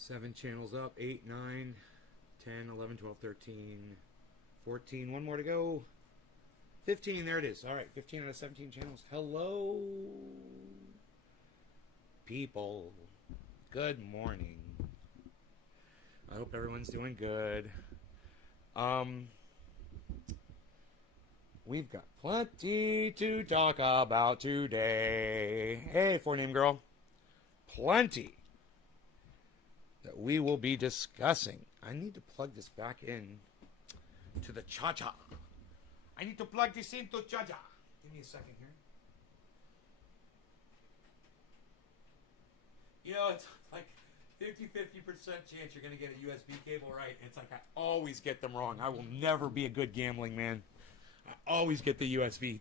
7 channels up. 8, 9, 10, 11, 12, 13, 14. One more to go. 15. There it is. All right. 15 out of 17 channels. Hello, people. Good morning. I hope everyone's doing good. We've got plenty to talk about today. Hey, 4-name girl. Plenty that we will be discussing. I need to plug this back in to the cha-cha. I need to plug this into cha-cha. Give me a second here. You know, it's like 50% chance you're going to get a USB cable right. It's like I always get them wrong. I will never be a good gambling man. I always get the USB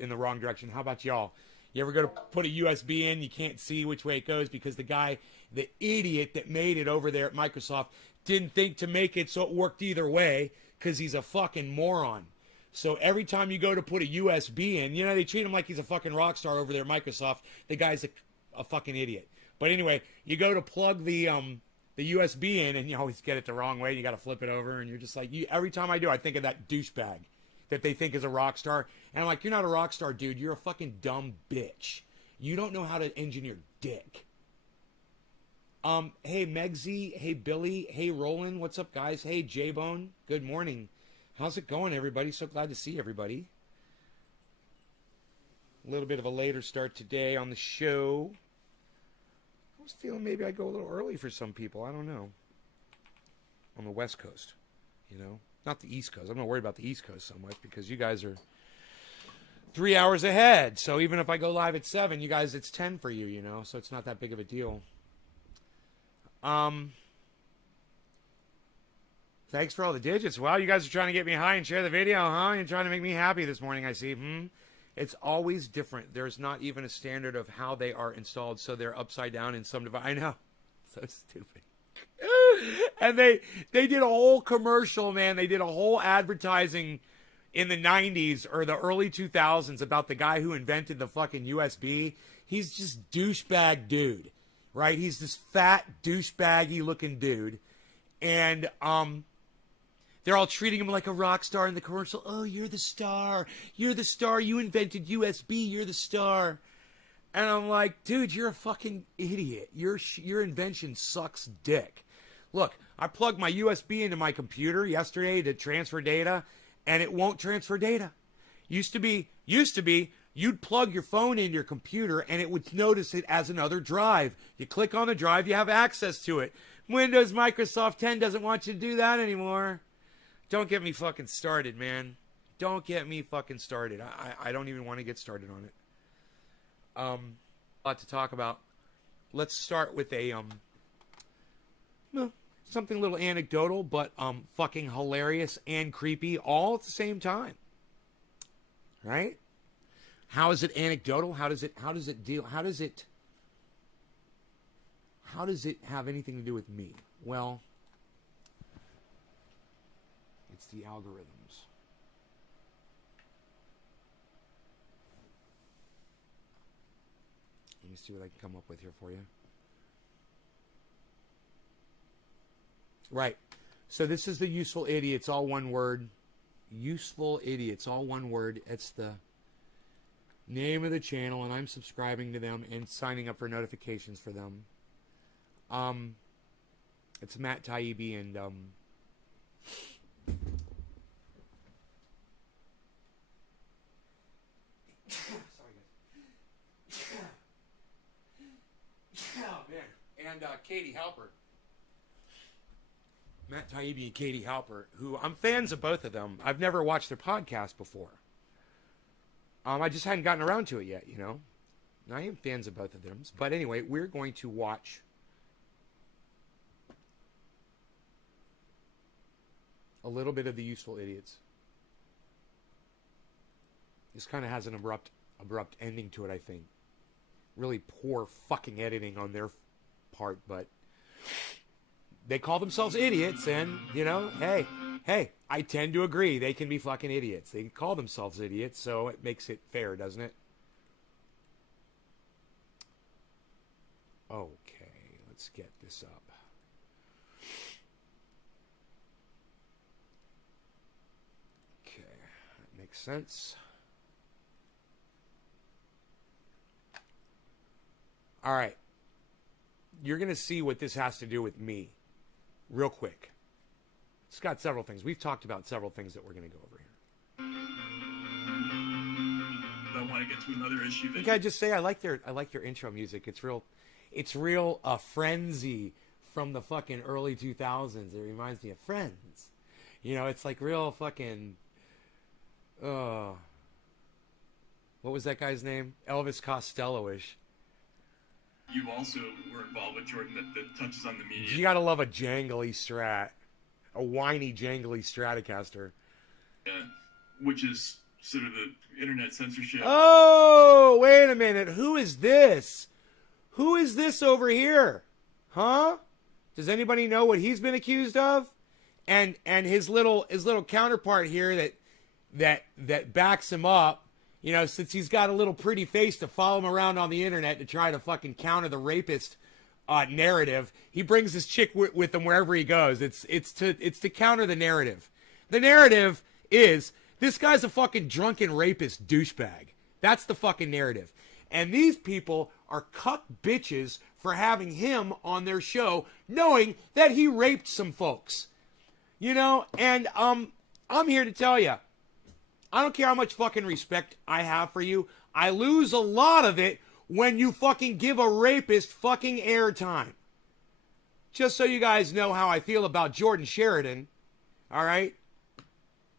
in the wrong direction. How about y'all? You ever go to put a USB in, you can't see which way it goes because the guy, the idiot that made it over there at Microsoft, didn't think to make it so it worked either way because he's a fucking moron. So every time you go to put a USB in, you know, they treat him like he's a fucking rock star over there at Microsoft. The guy's a fucking idiot. But anyway, you go to plug the USB in and you always get it the wrong way. You got to flip it over and you're just like, every time I do, I think of that douchebag that they think is a rock star. And I'm like, you're not a rock star, dude. You're a fucking dumb bitch. You don't know how to engineer dick. Hey, Megsy. Hey, Billy. Hey, Roland. What's up, guys? Hey, J-Bone. Good morning. How's it going, everybody? So glad to see everybody. A little bit of a later start today on the show. I was feeling maybe I go a little early for some people. I don't know. On the West Coast, you know. Not the East Coast. I'm not worried about the East Coast so much because you guys are 3 hours ahead. So even if I go live at 7, you guys, it's 10 for you, you know. So it's not that big of a deal. Thanks for all the digits. Wow, you guys are trying to get me high and share the video, huh? You're trying to make me happy this morning, I see. It's always different. There's not even a standard of how they are installed, so they're upside down in some device. I know. So stupid. And they did a whole commercial, man. They did a whole advertising in the 90s or the early 2000s about the guy who invented the fucking USB. He's just douchebag dude, right? He's this fat douchebaggy looking dude. And they're all treating him like a rock star in the commercial. Oh, you're the star. You're the star. You invented USB. You're the star. And I'm like, dude, you're a fucking idiot. Your invention sucks dick. Look, I plugged my USB into my computer yesterday to transfer data, and it won't transfer data. Used to be, you'd plug your phone into your computer, and it would notice it as another drive. You click on the drive, you have access to it. Windows Microsoft 10 doesn't want you to do that anymore. Don't get me fucking started, man. Don't get me fucking started. I don't even want to get started on it. A lot to talk about. Let's start with a something a little anecdotal, but fucking hilarious and creepy all at the same time. Right? How is it anecdotal? How does it deal? How does it have anything to do with me? Well, it's the algorithms. Let me see what I can come up with here for you. Right. So this is the Useful Idiots, all one word. Useful Idiots, all one word. It's the name of the channel, and I'm subscribing to them and signing up for notifications for them. It's Matt Taibbi and sorry guys. Oh man. And Katie Halper. Matt Taibbi and Katie Halper, who I'm fans of both of them. I've never watched their podcast before. I just hadn't gotten around to it yet, you know. I am fans of both of them. But anyway, we're going to watch a little bit of the Useful Idiots. This kind of has an abrupt ending to it, I think. Really poor fucking editing on their part, but they call themselves idiots, and, you know, hey, I tend to agree. They can be fucking idiots. They call themselves idiots, so it makes it fair, doesn't it? Okay, let's get this up. makes sense. All right. You're going to see what this has to do with me real quick. It's got several things. We've talked about several things that we're going to go over here. I want to get to another issue. Can I just say I like your intro music. It's real frenzy from the fucking early 2000s. It reminds me of Friends. You know, it's like real fucking what was that guy's name? Elvis Costello-ish. You also were involved with Jordan that touches on the media. You gotta love a jangly Strat. A whiny, jangly Stratocaster. Yeah, which is sort of the internet censorship. Oh, wait a minute. Who is this? Who is this over here? Huh? Does anybody know what he's been accused of? And his little counterpart here that backs him up, you know, since he's got a little pretty face to follow him around on the internet to try to fucking counter the rapist narrative. He brings his chick with him wherever he goes. It's to counter the narrative. The narrative is this guy's a fucking drunken rapist douchebag. That's the fucking narrative. And these people are cuck bitches for having him on their show, knowing that he raped some folks. You know, and I'm here to tell you, I don't care how much fucking respect I have for you. I lose a lot of it when you fucking give a rapist fucking airtime. Just so you guys know how I feel about Jordan Sheridan, all right?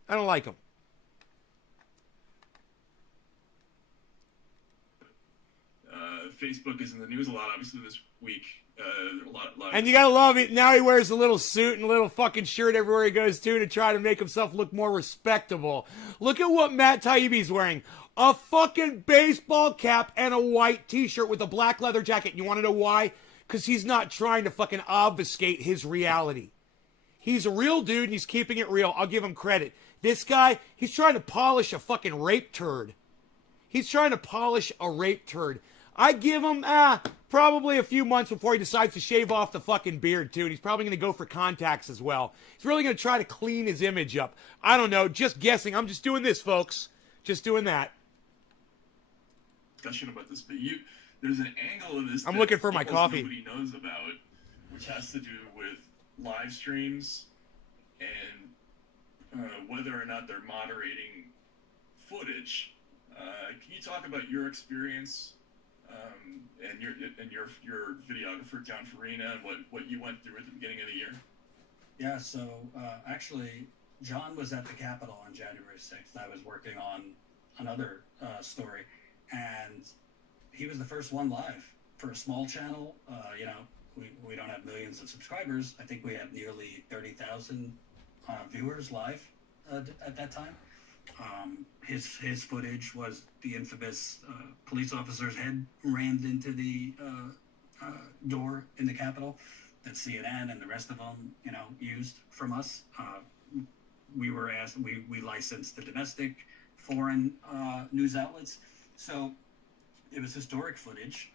I don't like him. Facebook is in the news a lot, obviously, this week. A lot. And you gotta love it. Now he wears a little suit and a little fucking shirt everywhere he goes to try to make himself look more respectable. Look at what Matt Taibbi's wearing. A fucking baseball cap and a white t-shirt with a black leather jacket. You want to know why? Because he's not trying to fucking obfuscate his reality. He's a real dude and he's keeping it real. I'll give him credit. This guy, he's trying to polish a fucking rape turd. He's trying to polish a rape turd. I give him probably a few months before he decides to shave off the fucking beard too. And he's probably going to go for contacts as well. He's really going to try to clean his image up. I don't know. Just guessing. I'm just doing this, folks. Just doing that. Discussion about this, but there's an angle of this. I'm looking for my coffee. Nobody knows about, which has to do with live streams and whether or not they're moderating footage. Can you talk about your experience and your videographer John Farina and what you went through at the beginning of the year? Yeah, so actually, John was at the Capitol on January 6th. I was working on another story, and he was the first one live for a small channel. You know, we don't have millions of subscribers. I think we have nearly 30,000 viewers live at that time. His footage was the infamous police officer's head rammed into the door in the Capitol that CNN and the rest of them, you know, used from us. We were asked, we licensed the domestic, foreign news outlets. So it was historic footage.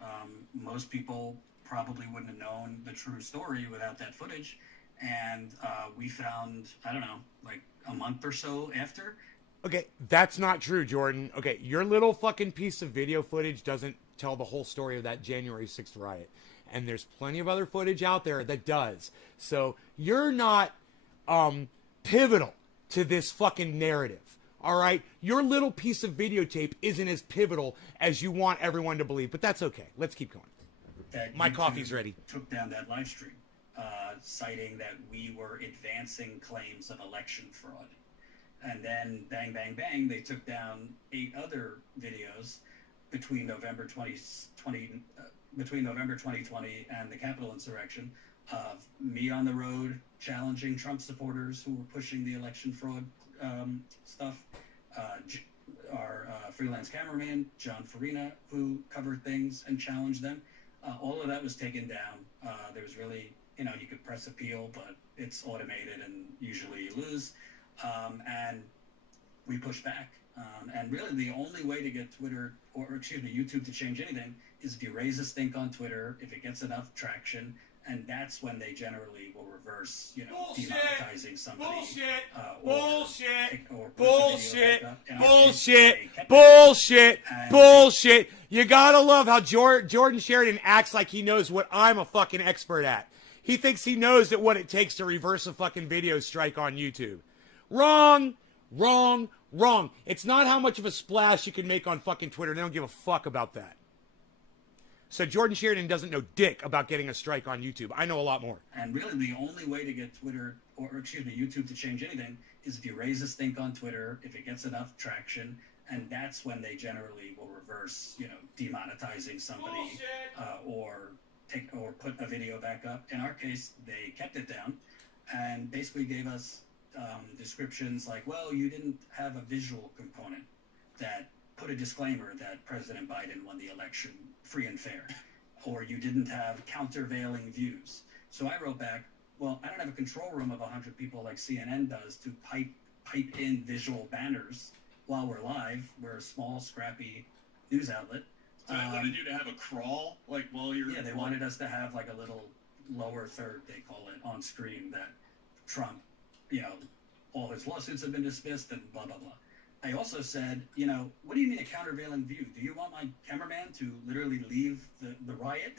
Most people probably wouldn't have known the true story without that footage. And we found, I don't know, like a month or so after. Okay, that's not true, Jordan. Okay, your little fucking piece of video footage doesn't tell the whole story of that January 6th riot. And there's plenty of other footage out there that does. So you're not pivotal to this fucking narrative. All right? Your little piece of videotape isn't as pivotal as you want everyone to believe. But that's okay. Let's keep going. My coffee's ready. Took down that live stream, citing that we were advancing claims of election fraud. And then, bang, bang, bang, they took down 8 other videos between November 2020 and the Capitol insurrection of me on the road challenging Trump supporters who were pushing the election fraud stuff. Our freelance cameraman, John Farina, who covered things and challenged them. All of that was taken down. There was really, you know, you could press appeal, but it's automated and usually you lose. And we pushed back. And really the only way to get Twitter, or excuse me, YouTube to change anything is if you raise a stink on Twitter, if it gets enough traction, and that's when they generally will reverse, Bullshit. demonetizing somebody. Bullshit. Or Bullshit. or put the video Bullshit. back up. In our case, Bullshit. they kept it. Bullshit. And- Bullshit. You gotta love how Jordan Sheridan acts like he knows what I'm a fucking expert at. He thinks he knows that what it takes to reverse a fucking video strike on YouTube. Wrong. Wrong. Wrong. It's not how much of a splash you can make on fucking Twitter. They don't give a fuck about that. So Jordan Sheridan doesn't know dick about getting a strike on YouTube. I know a lot more. And really, the only way to get Twitter, or excuse me, YouTube to change anything is if you raise a stink on Twitter, if it gets enough traction, and that's when they generally will reverse, demonetizing somebody, or put a video back up. In our case, they kept it down, and basically gave us descriptions like, well, you didn't have a visual component that put a disclaimer that President Biden won the election free and fair, or you didn't have countervailing views. So I wrote back, well, I don't have a control room of 100 people like CNN does to pipe in visual banners while we're live. We're a small, scrappy news outlet. So they wanted you to have a crawl, like while you're... Yeah, they wanted us to have like a little lower third, they call it, on screen that Trump, all his lawsuits have been dismissed and blah, blah, blah. I also said, what do you mean a countervailing view? Do you want my cameraman to literally leave the riot,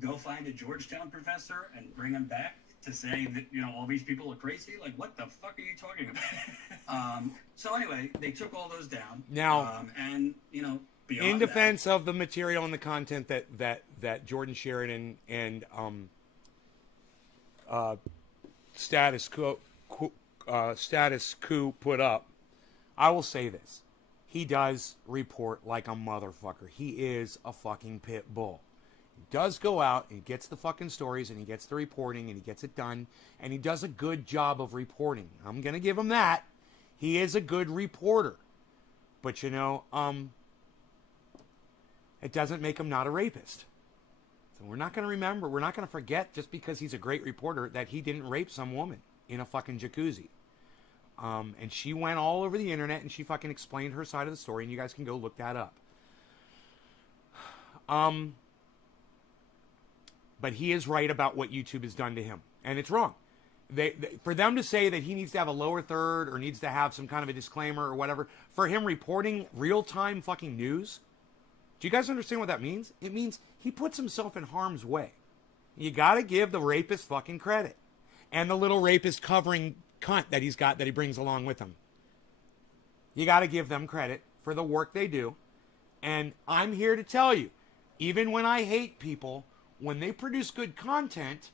go find a Georgetown professor and bring him back to say that, all these people are crazy? Like, what the fuck are you talking about? So anyway, they took all those down. Now, and, beyond in defense of the material and the content that Jordan Sheridan and Status Quo put up, I will say this. He does report like a motherfucker. He is a fucking pit bull. He does go out and gets the fucking stories and he gets the reporting and he gets it done and he does a good job of reporting. I'm going to give him that. He is a good reporter. But it doesn't make him not a rapist. So we're not going to forget just because he's a great reporter that he didn't rape some woman in a fucking jacuzzi. And she went all over the internet and she fucking explained her side of the story, and you guys can go look that up. But he is right about what YouTube has done to him, and it's wrong. For them to say that he needs to have a lower third or needs to have some kind of a disclaimer or whatever, for him reporting real-time fucking news, do you guys understand what that means? It means he puts himself in harm's way. You gotta give the rapist fucking credit. And the little rapist covering cunt that he's got that he brings along with him. You got to give them credit for the work they do. And I'm here to tell you, even when I hate people, when they produce good content,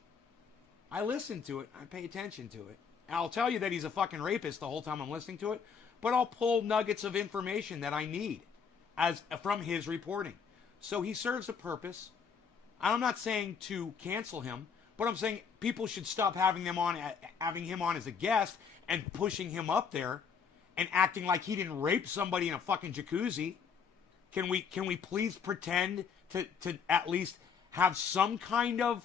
I listen to it. I pay attention to it. I'll tell you that he's a fucking rapist the whole time I'm listening to it, but I'll pull nuggets of information that I need from his reporting. So he serves a purpose. I'm not saying to cancel him, but I'm saying people should stop having him on as a guest and pushing him up there and acting like he didn't rape somebody in a fucking jacuzzi. Can we please pretend to at least have some kind of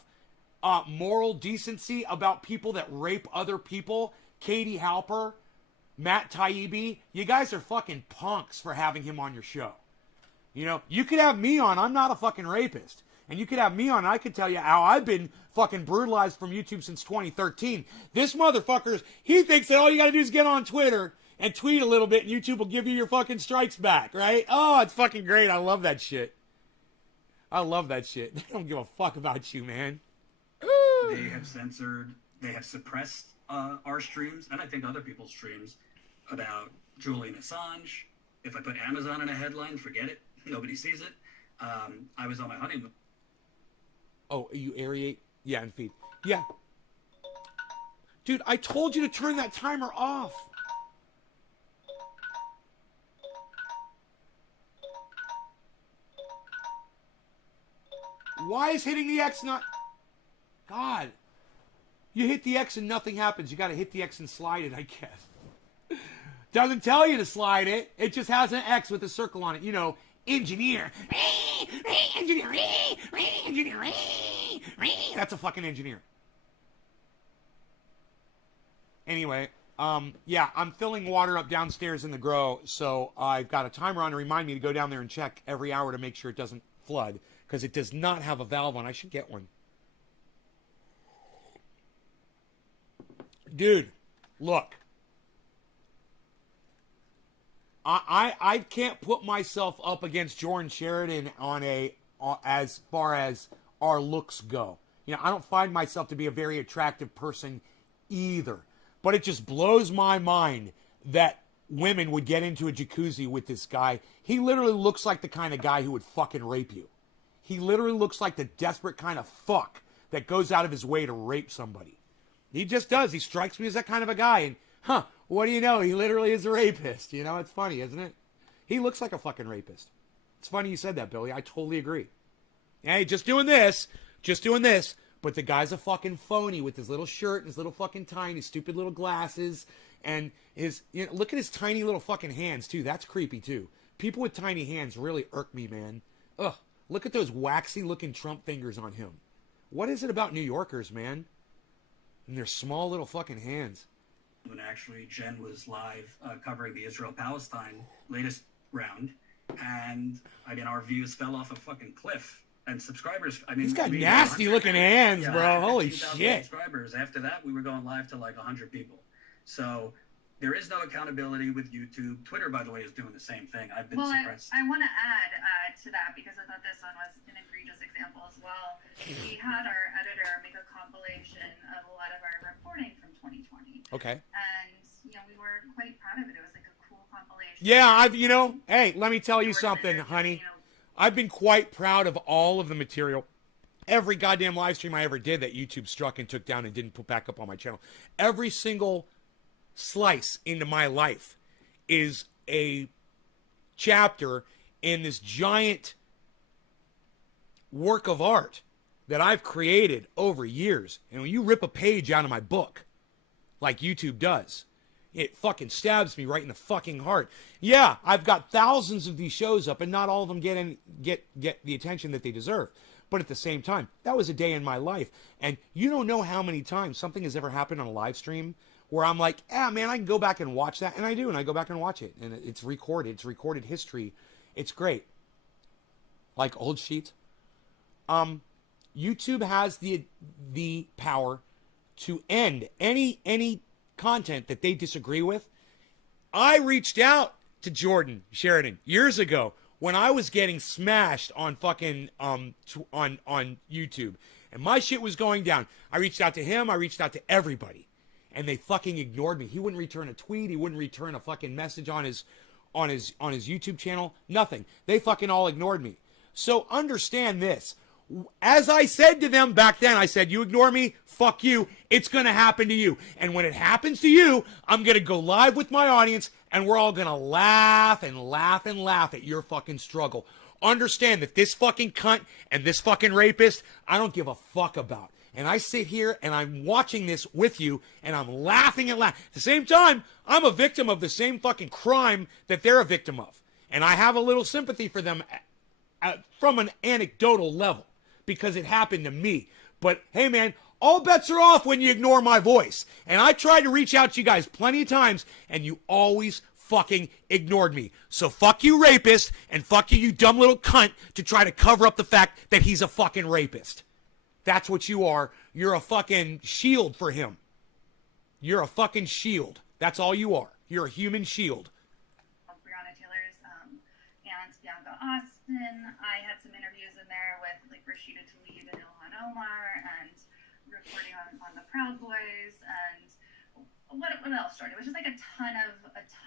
moral decency about people that rape other people? Katie Halper, Matt Taibbi, you guys are fucking punks for having him on your show. You could have me on. I'm not a fucking rapist. And you could have me on, and I could tell you how I've been fucking brutalized from YouTube since 2013. This motherfucker, he thinks that all you got to do is get on Twitter and tweet a little bit, and YouTube will give you your fucking strikes back, right? Oh, it's fucking great. I love that shit. They don't give a fuck about you, man. They have suppressed our streams, and I think other people's streams, about Julian Assange. If I put Amazon in a headline, forget it. Nobody sees it. I was on my honeymoon. Oh, you aerate? Yeah, and feed. Yeah. Dude, I told you to turn that timer off. Why is hitting the X not... God. You hit the X and nothing happens. You got to hit the X and slide it, I guess. Doesn't tell you to slide it. It just has an X with a circle on it. Engineer. Engineer. That's a fucking engineer. Anyway, yeah, I'm filling water up downstairs in the grow, so I've got a timer on to remind me to go down there and check every hour to make sure it doesn't flood, because it does not have a valve on. I should get one. Dude, look. I can't put myself up against Jordan Sheridan as far as our looks go. You know, I don't find myself to be a very attractive person either. But it just blows my mind that women would get into a jacuzzi with this guy. He literally looks like the kind of guy who would fucking rape you. He literally looks like the desperate kind of fuck that goes out of his way to rape somebody. He just does. He strikes me as that kind of a guy. And, what do you know? He literally is a rapist. You know, it's funny, isn't it? He looks like a fucking rapist. It's funny you said that, Billy. I totally agree. Hey, just doing this. But the guy's a fucking phony with his little shirt and his little fucking tie and his stupid little glasses. And look at his tiny little fucking hands, too. That's creepy, too. People with tiny hands really irk me, man. Ugh. Look at those waxy-looking Trump fingers on him. What is it about New Yorkers, man? And their small little fucking hands. When actually Jen was live covering the Israel-Palestine latest round, and again our views fell off a fucking cliff. And subscribers, I mean, he's got nasty looking hands, bro. Holy shit! Subscribers. After that, we were going live to like 100 people. So there is no accountability with YouTube. Twitter, by the way, is doing the same thing. I've been suppressed. I want to add to that because I thought this one was an egregious example as well. We had our editor make a compilation of a lot of our reporting from 2020. Okay. And we were quite proud of it. It was like a cool compilation. Yeah, hey, let me tell you something, honey. I've been quite proud of all of the material. Every goddamn live stream I ever did that YouTube struck and took down and didn't put back up on my channel. Every single slice into my life is a chapter in this giant work of art that I've created over years. And when you rip a page out of my book, like YouTube does, it fucking stabs me right in the fucking heart. Yeah, I've got thousands of these shows up, and not all of them get the attention that they deserve. But at the same time, that was a day in my life. And you don't know how many times something has ever happened on a live stream where I'm like, man, I can go back and watch that. And I do, and I go back and watch it. And it's recorded. It's recorded history. It's great. Like old sheets. YouTube has the power to end any content that they disagree with. I reached out to Jordan Sheridan years ago when I was getting smashed on fucking on YouTube and my shit was going down. I reached out to him, I reached out to everybody, and they fucking ignored me. He wouldn't return a tweet, he wouldn't return a fucking message on his YouTube channel, nothing. They fucking all ignored me. So understand this. As I said to them back then, I said, you ignore me, fuck you, it's going to happen to you. And when it happens to you, I'm going to go live with my audience, and we're all going to laugh and laugh and laugh at your fucking struggle. Understand that this fucking cunt and this fucking rapist, I don't give a fuck about. And I sit here and I'm watching this with you, and I'm laughing and laughing. At the same time, I'm a victim of the same fucking crime that they're a victim of. And I have a little sympathy for them from an anecdotal level, because it happened to me. But hey, man, all bets are off when you ignore my voice. And I tried to reach out to you guys plenty of times, and you always fucking ignored me. So fuck you, rapist, and fuck you, you dumb little cunt, to try to cover up the fact that he's a fucking rapist. That's what you are. You're a fucking shield for him. You're a fucking shield. That's all you are. You're a human shield. Breonna Taylor's and Bianca Austin. I had some interviews in there with like Rashida Tlaib and Ilhan Omar, and reporting on the Proud Boys, and what else, Jordan? It was just like a ton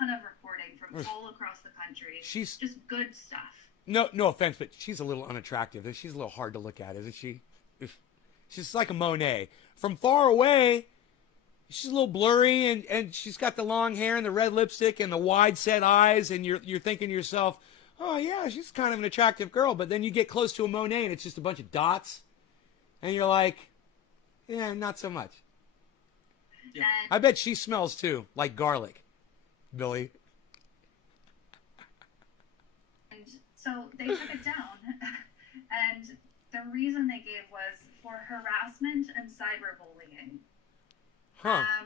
of reporting from all across the country. She's just good stuff. No offense, but she's a little unattractive. She's a little hard to look at, isn't she? She's like a Monet. From far away, she's a little blurry, and she's got the long hair and the red lipstick and the wide set eyes, and you're thinking to yourself, oh yeah, she's kind of an attractive girl. But then you get close to a Monet and it's just a bunch of dots, and you're like, yeah, not so much. Yeah. I bet she smells too, like garlic, Billy. And so they took it down, and the reason they gave was for harassment and cyberbullying.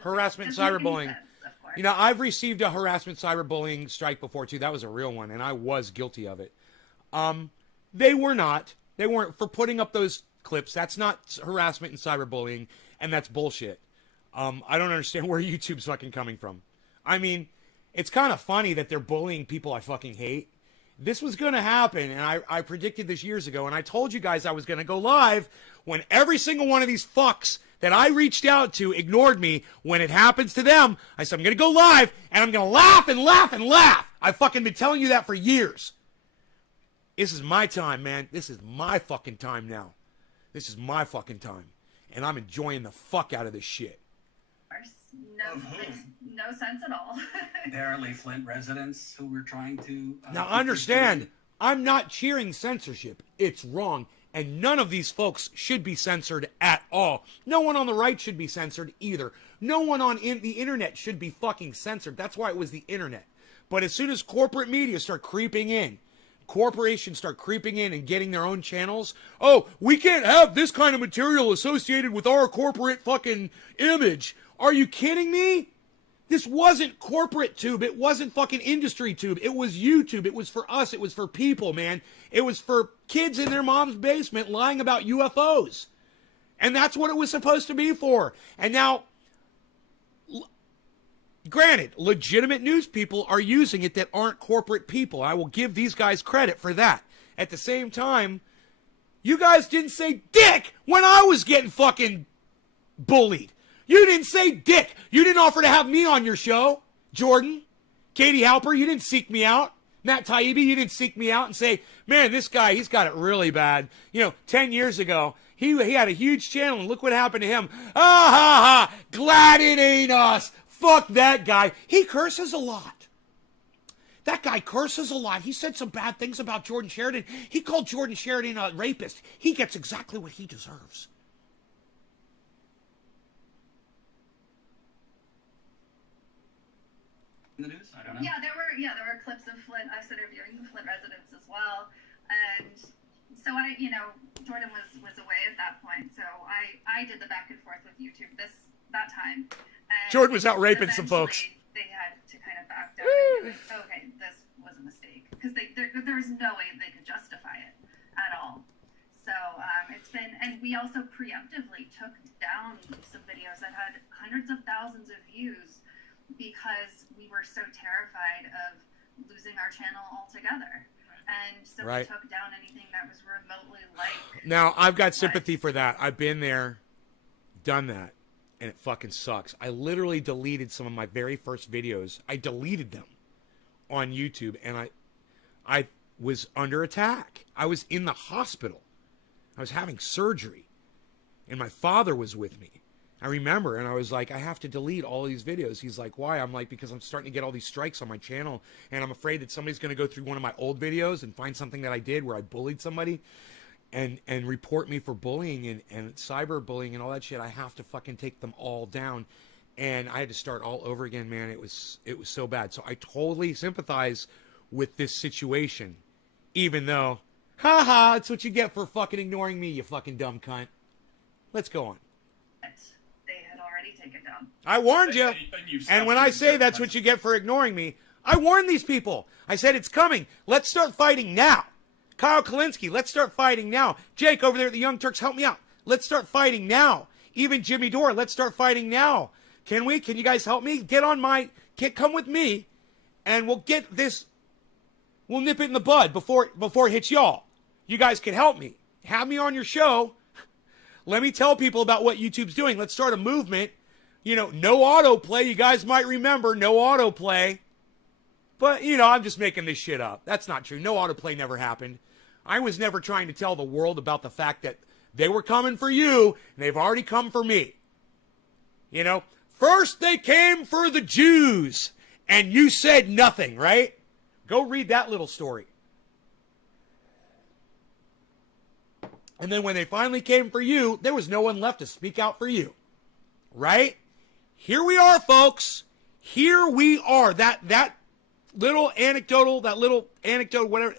Harassment and doesn't make any cyberbullying. sense, of course. You know, I've received a harassment cyberbullying strike before too. That was a real one, and I was guilty of it. They weren't for putting up those clips. That's not harassment and cyberbullying, and that's bullshit. I don't understand where YouTube's fucking coming from. I mean, it's kind of funny that they're bullying people I fucking hate. This was going to happen, and I predicted this years ago, and I told you guys I was going to go live when every single one of these fucks that I reached out to ignored me. When it happens to them, I said I'm going to go live, and I'm going to laugh and laugh and laugh. I've fucking been telling you that for years. This is my time, man. This is my fucking time now. This is my fucking time, and I'm enjoying the fuck out of this shit. No, makes no sense at all. Apparently, Flint residents who were trying to. Now understand, I'm not cheering censorship. It's wrong. And none of these folks should be censored at all. No one on the right should be censored either. No one on the internet should be fucking censored. That's why it was the internet. But as soon as corporate media start creeping in, corporations start creeping in and getting their own channels. Oh, we can't have this kind of material associated with our corporate fucking image. Are you kidding me? This wasn't corporate tube. It wasn't fucking industry tube. It was YouTube. It was for us. It was for people, man. It was for kids in their mom's basement lying about UFOs. And that's what it was supposed to be for. And now, granted, legitimate news people are using it that aren't corporate people. I will give these guys credit for that. At the same time, you guys didn't say dick when I was getting fucking bullied. You didn't say dick. You didn't offer to have me on your show. Jordan, Katie Halper, you didn't seek me out. Matt Taibbi, you didn't seek me out and say, man, this guy, he's got it really bad. 10 years ago, he had a huge channel, and look what happened to him. Ah, ha, ha, glad it ain't us. Fuck that guy. He curses a lot. That guy curses a lot. He said some bad things about Jordan Sheridan. He called Jordan Sheridan a rapist. He gets exactly what he deserves. In the news? I don't know. Yeah, there were clips of Flint, us interviewing the Flint residents as well, and so Jordan was away at that point, so I did the back and forth with YouTube that time. And Jordan was out raping some folks. They had to kind of back down and be like, okay, this was a mistake, because there was no way they could justify it at all. So it's been, and we also preemptively took down some videos that had hundreds of thousands of views, because we were so terrified of losing our channel altogether. And so we took down anything that was remotely like... Now, I've got sympathy for that. I've been there, done that, and it fucking sucks. I literally deleted some of my very first videos. I deleted them on YouTube, and I was under attack. I was in the hospital. I was having surgery, and my father was with me. I remember, and I was like, I have to delete all these videos. He's like, why? I'm like, because I'm starting to get all these strikes on my channel, and I'm afraid that somebody's going to go through one of my old videos and find something that I did where I bullied somebody and report me for bullying and cyberbullying and all that shit. I have to fucking take them all down. And I had to start all over again, man. It was so bad. So I totally sympathize with this situation, even though, haha, it's what you get for fucking ignoring me, you fucking dumb cunt. Let's go on. Take it down. I warned you. And when I say that's what you get for ignoring me, I warned these people. I said it's coming. Let's start fighting now. Kyle Kalinske, let's start fighting now. Jake over there at the Young Turks, help me out. Let's start fighting now. Even Jimmy Dore, let's start fighting now. Can we? Can you guys help me? Come with me, and we'll get this. We'll nip it in the bud before it hits y'all. You guys can help me. Have me on your show. Let me tell people about what YouTube's doing. Let's start a movement. No autoplay. You guys might remember no autoplay. But, I'm just making this shit up. That's not true. No autoplay never happened. I was never trying to tell the world about the fact that they were coming for you, and they've already come for me. First they came for the Jews, and you said nothing, right? Go read that little story. And then when they finally came for you, there was no one left to speak out for you. Right? Here we are, folks. Here we are. That little anecdote, whatever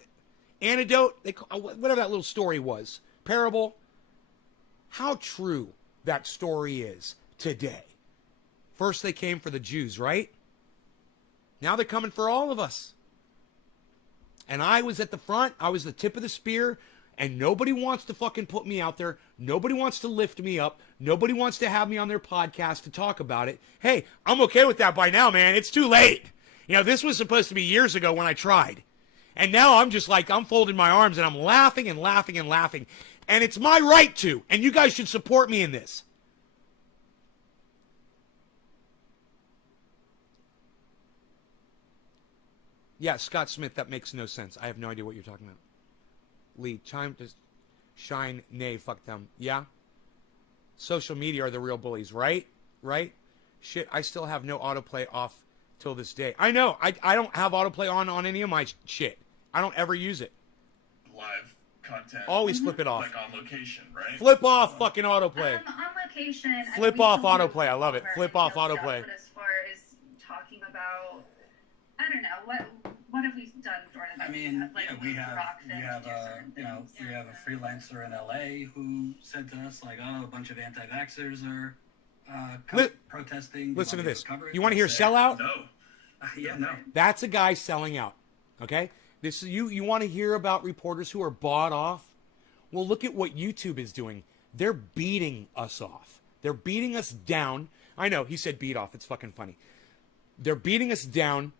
that little story was, parable, how true that story is today. First they came for the Jews, right? Now they're coming for all of us. And I was at the front. I was the tip of the spear. And nobody wants to fucking put me out there. Nobody wants to lift me up. Nobody wants to have me on their podcast to talk about it. Hey, I'm okay with that by now, man. It's too late. You know, this was supposed to be years ago when I tried. And now I'm just like, I'm folding my arms and I'm laughing and laughing and laughing. And it's my right to. And you guys should support me in this. Yeah, Scott Smith, that makes no sense. I have no idea what you're talking about. Lee, time to shine, nay, fuck them. Yeah? Social media are the real bullies, right? Right? Shit, I still have no autoplay off till this day. I know, I don't have autoplay on any of my shit. I don't ever use it. Live content. Always flip it off. Like on location, right? Flip off fucking autoplay. On location. Flip we off still do autoplay. I love it. over Flip and off stuff, autoplay. But as far as talking about, I don't know, what have we done for them? I mean, like yeah, we have Rockfin, we have a freelancer in LA who said to us like, oh, a bunch of anti-vaxxers are protesting. Listen to this. Cover it? You want to hear I say, sellout? No. Yeah, no. That's a guy selling out. Okay? This is you want to hear about reporters who are bought off? Well, look at what YouTube is doing. They're beating us off. They're beating us down. I know, he said beat off. It's fucking funny. They're beating us down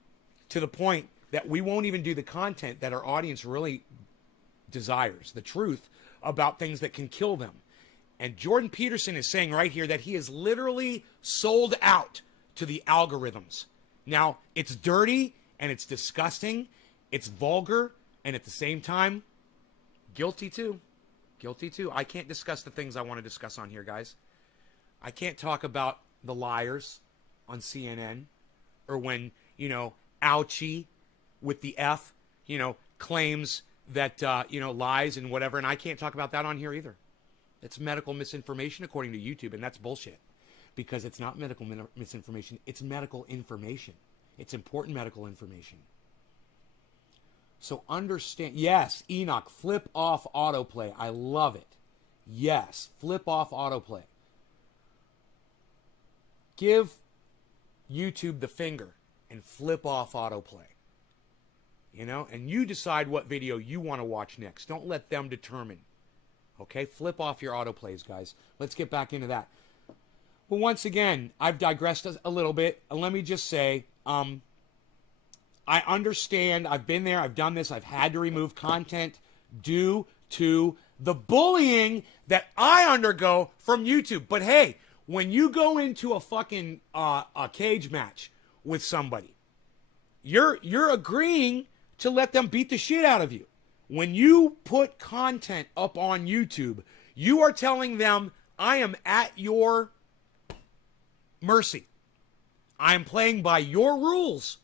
to the point that we won't even do the content that our audience really desires, the truth about things that can kill them. And Jordan Peterson is saying right here that he is literally sold out to the algorithms. Now, it's dirty and it's disgusting, it's vulgar, and at the same time, guilty too. Guilty too. I can't discuss the things I want to discuss on here, guys. I can't talk about the liars on CNN or when, Ouchie with the F, claims that, lies and whatever. And I can't talk about that on here either. It's medical misinformation according to YouTube. And that's bullshit because it's not medical misinformation. It's medical information. It's important medical information. So understand. Yes, Enoch, flip off autoplay. I love it. Yes, flip off autoplay. Give YouTube the finger and flip off autoplay. And you decide what video you want to watch next. Don't let them determine. Okay, flip off your autoplays, guys. Let's get back into that. But once again, I've digressed a little bit. And let me just say, I understand. I've been there. I've done this. I've had to remove content due to the bullying that I undergo from YouTube. But hey, when you go into a fucking a cage match with somebody, you're agreeing to let them beat the shit out of you. When you put content up on YouTube, you are telling them, I am at your mercy. I am playing by your rules.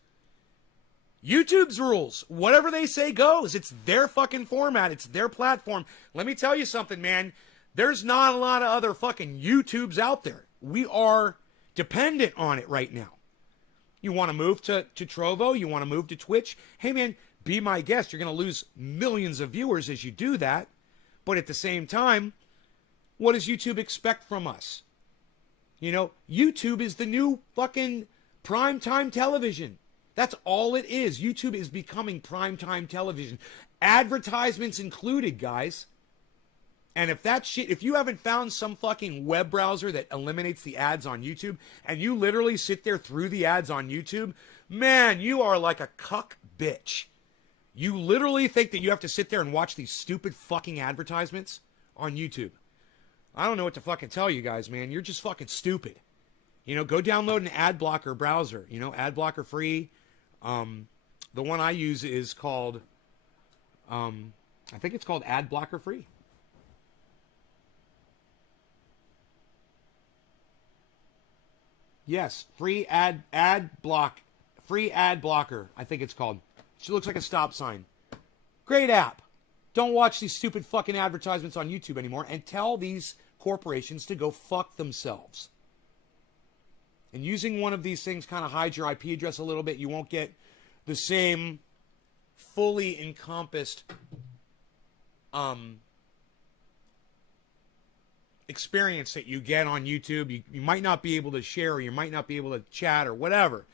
YouTube's rules. Whatever they say goes. It's their fucking format. It's their platform. Let me tell you something, man. There's not a lot of other fucking YouTubes out there. We are dependent on it right now. You want to move to Trovo? You want to move to Twitch? Hey, man, be my guest. You're going to lose millions of viewers as you do that. But at the same time, what does YouTube expect from us? YouTube is the new fucking primetime television. That's all it is. YouTube is becoming primetime television. Advertisements included, guys. And if you haven't found some fucking web browser that eliminates the ads on YouTube, and you literally sit there through the ads on YouTube, man, you are like a cuck bitch. You literally think that you have to sit there and watch these stupid fucking advertisements on YouTube. I don't know what to fucking tell you guys, man. You're just fucking stupid. Go download an ad blocker browser. Ad blocker free. The one I use is called, I think it's called Ad Blocker Free. Yes, free ad blocker, I think it's called. She looks like a stop sign. Great app. Don't watch these stupid fucking advertisements on YouTube anymore and tell these corporations to go fuck themselves. And using one of these things kind of hides your IP address a little bit. You won't get the same fully encompassed experience that you get on YouTube. You might not be able to share, or you might not be able to chat or whatever.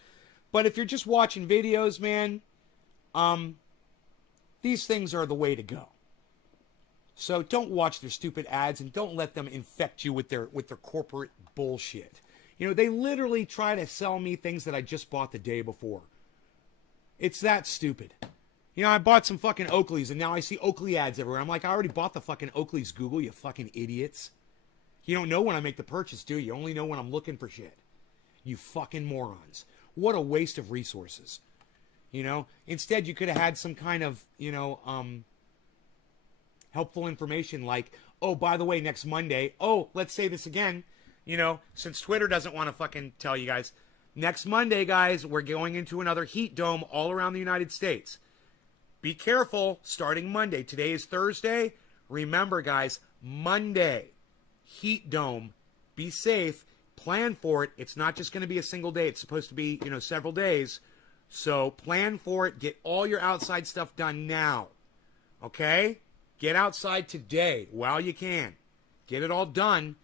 But if you're just watching videos, man, these things are the way to go. So don't watch their stupid ads and don't let them infect you with their corporate bullshit. You know, they literally try to sell me things that I just bought the day before. It's that stupid. You know, I bought some fucking Oakleys and now I see Oakley ads everywhere. I'm like, I already bought the fucking Oakleys, Google, you fucking idiots. You don't know when I make the purchase, do you? You only know when I'm looking for shit. You fucking morons. What a waste of resources. You know, instead you could have had some kind of, you know, helpful information like, oh, by the way, next Monday, oh, let's say this again, you know, since Twitter doesn't want to fucking tell you guys, next Monday, guys, we're going into another heat dome all around the United States. Be careful, starting Monday. Today is Thursday. Remember, guys, Monday, heat dome. Be safe. Plan for it. It's not just going to be a single day. It's supposed to be, you know, several days. So plan for it. Get all your outside stuff done now. Okay? Get outside today while you can. Get it all done.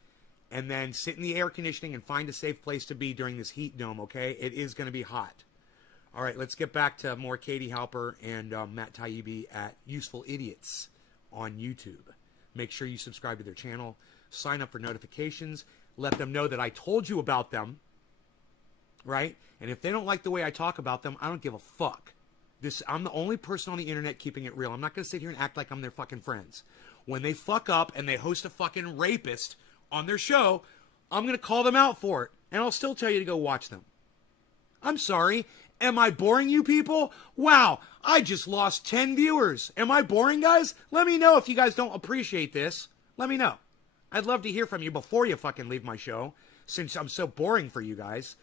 And then sit in the air conditioning and find a safe place to be during this heat dome, okay? It is going to be hot. All right, let's get back to more Katie Halper and Matt Taibbi at Useful Idiots on YouTube. Make sure you subscribe to their channel. Sign up for notifications. Let them know that I told you about them, right? And if they don't like the way I talk about them, I don't give a fuck. I'm the only person on the internet keeping it real. I'm not going to sit here and act like I'm their fucking friends. When they fuck up and they host a fucking rapist on their show, I'm going to call them out for it. And I'll still tell you to go watch them. I'm sorry. Am I boring you people? Wow, I just lost 10 viewers. Am I boring, guys? Let me know if you guys don't appreciate this. Let me know. I'd love to hear from you before you fucking leave my show, since I'm so boring for you guys.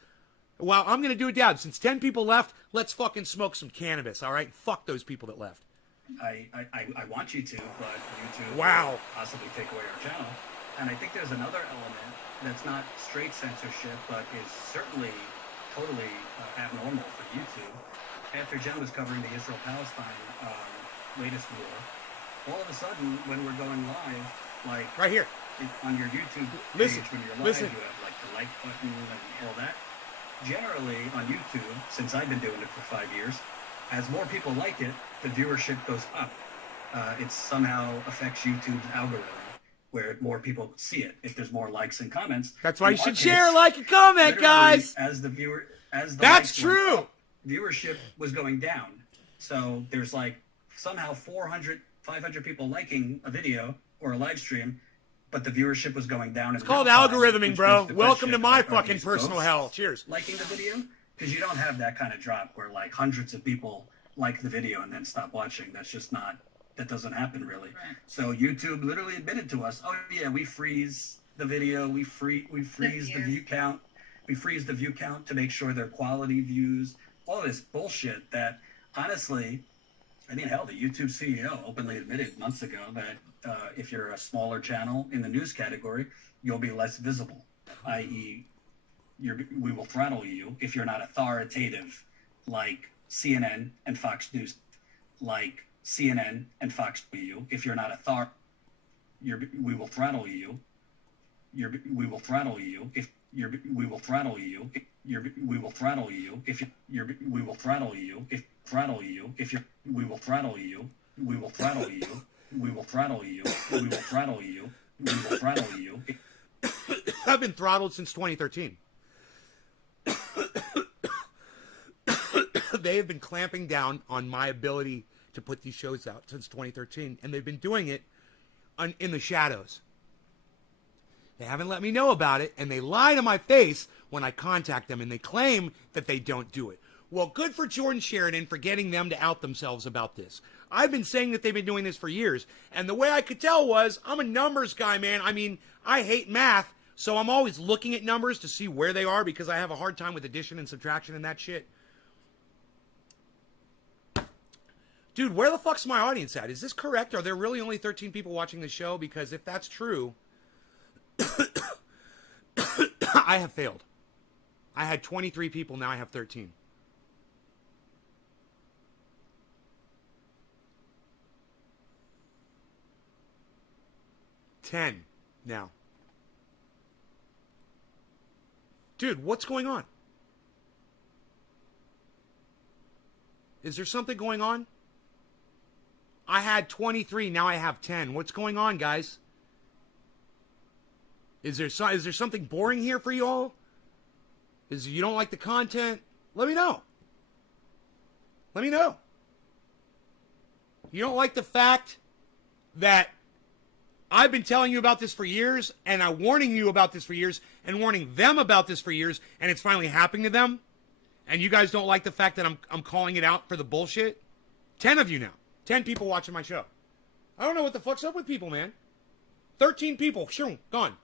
Well, I'm going to do it, Dad. Since 10 people left, let's fucking smoke some cannabis, all right? Fuck those people that left. I want you to, but YouTube Wow. will possibly take away our channel. And I think there's another element that's not straight censorship, but is certainly totally abnormal for YouTube. After Jen was covering the Israel-Palestine latest war, all of a sudden, when we're going live, like Right here. on your YouTube page, Listen, when you're live, listen. you have like the like button and all that. Generally, on YouTube, since I've been doing it for 5 years, as more people like it, the viewership goes up. It somehow affects YouTube's algorithm, where more people see it if there's more likes and comments. That's why you In our should case, share, like, and comment, literally, guys. As the That's likes went true. up, viewership was going down. So there's like somehow 400, 500 people liking a video or a live stream, but the viewership was going down. It's called algorithming, bro. Welcome to my fucking personal hell. Cheers. Liking the video, because you don't have that kind of drop where like hundreds of people like the video and then stop watching. That's just not. That doesn't happen really. Right. So YouTube literally admitted to us, oh yeah, we freeze the video, we freeze the view count, we freeze the view count to make sure they're quality views. All this bullshit that honestly, I mean, hell, the YouTube CEO openly admitted months ago that if you're a smaller channel in the news category, you'll be less visible, i.e., we will throttle you if you're not authoritative, like CNN and Fox News, like CNN and Fox News. If you're not we will throttle you. We will throttle you. We will throttle you. We will throttle you. We will throttle you. We will throttle you. We will throttle you. We will throttle you. We will throttle you. We will throttle you. I've been throttled since 2013. They have been clamping down on my ability to put these shows out since 2013, and they've been doing it in the shadows. They haven't let me know about it, and they lie to my face when I contact them, and they claim that they don't do it. Well, good for Jordan Sheridan for getting them to out themselves about this. I've been saying that they've been doing this for years, and the way I could tell was, I'm a numbers guy, man. I mean, I hate math, so I'm always looking at numbers to see where they are because I have a hard time with addition and subtraction and that shit. Dude, where the fuck's my audience at? Is this correct? Are there really only 13 people watching the show? Because if that's true, I have failed. I had 23 people, now I have 13. $10 now. Dude, what's going on? Is there something going on? I had 23. Now I have 10. What's going on, guys? Is there something boring here for you all? Is you don't like the content? Let me know. Let me know. You don't like the fact that I've been telling you about this for years, and I'm warning you about this for years, and warning them about this for years, and it's finally happening to them? And you guys don't like the fact that I'm calling it out for the bullshit? 10 of you now. 10 people watching my show. I don't know what the fuck's up with people, man. 13 people. Shoo, gone.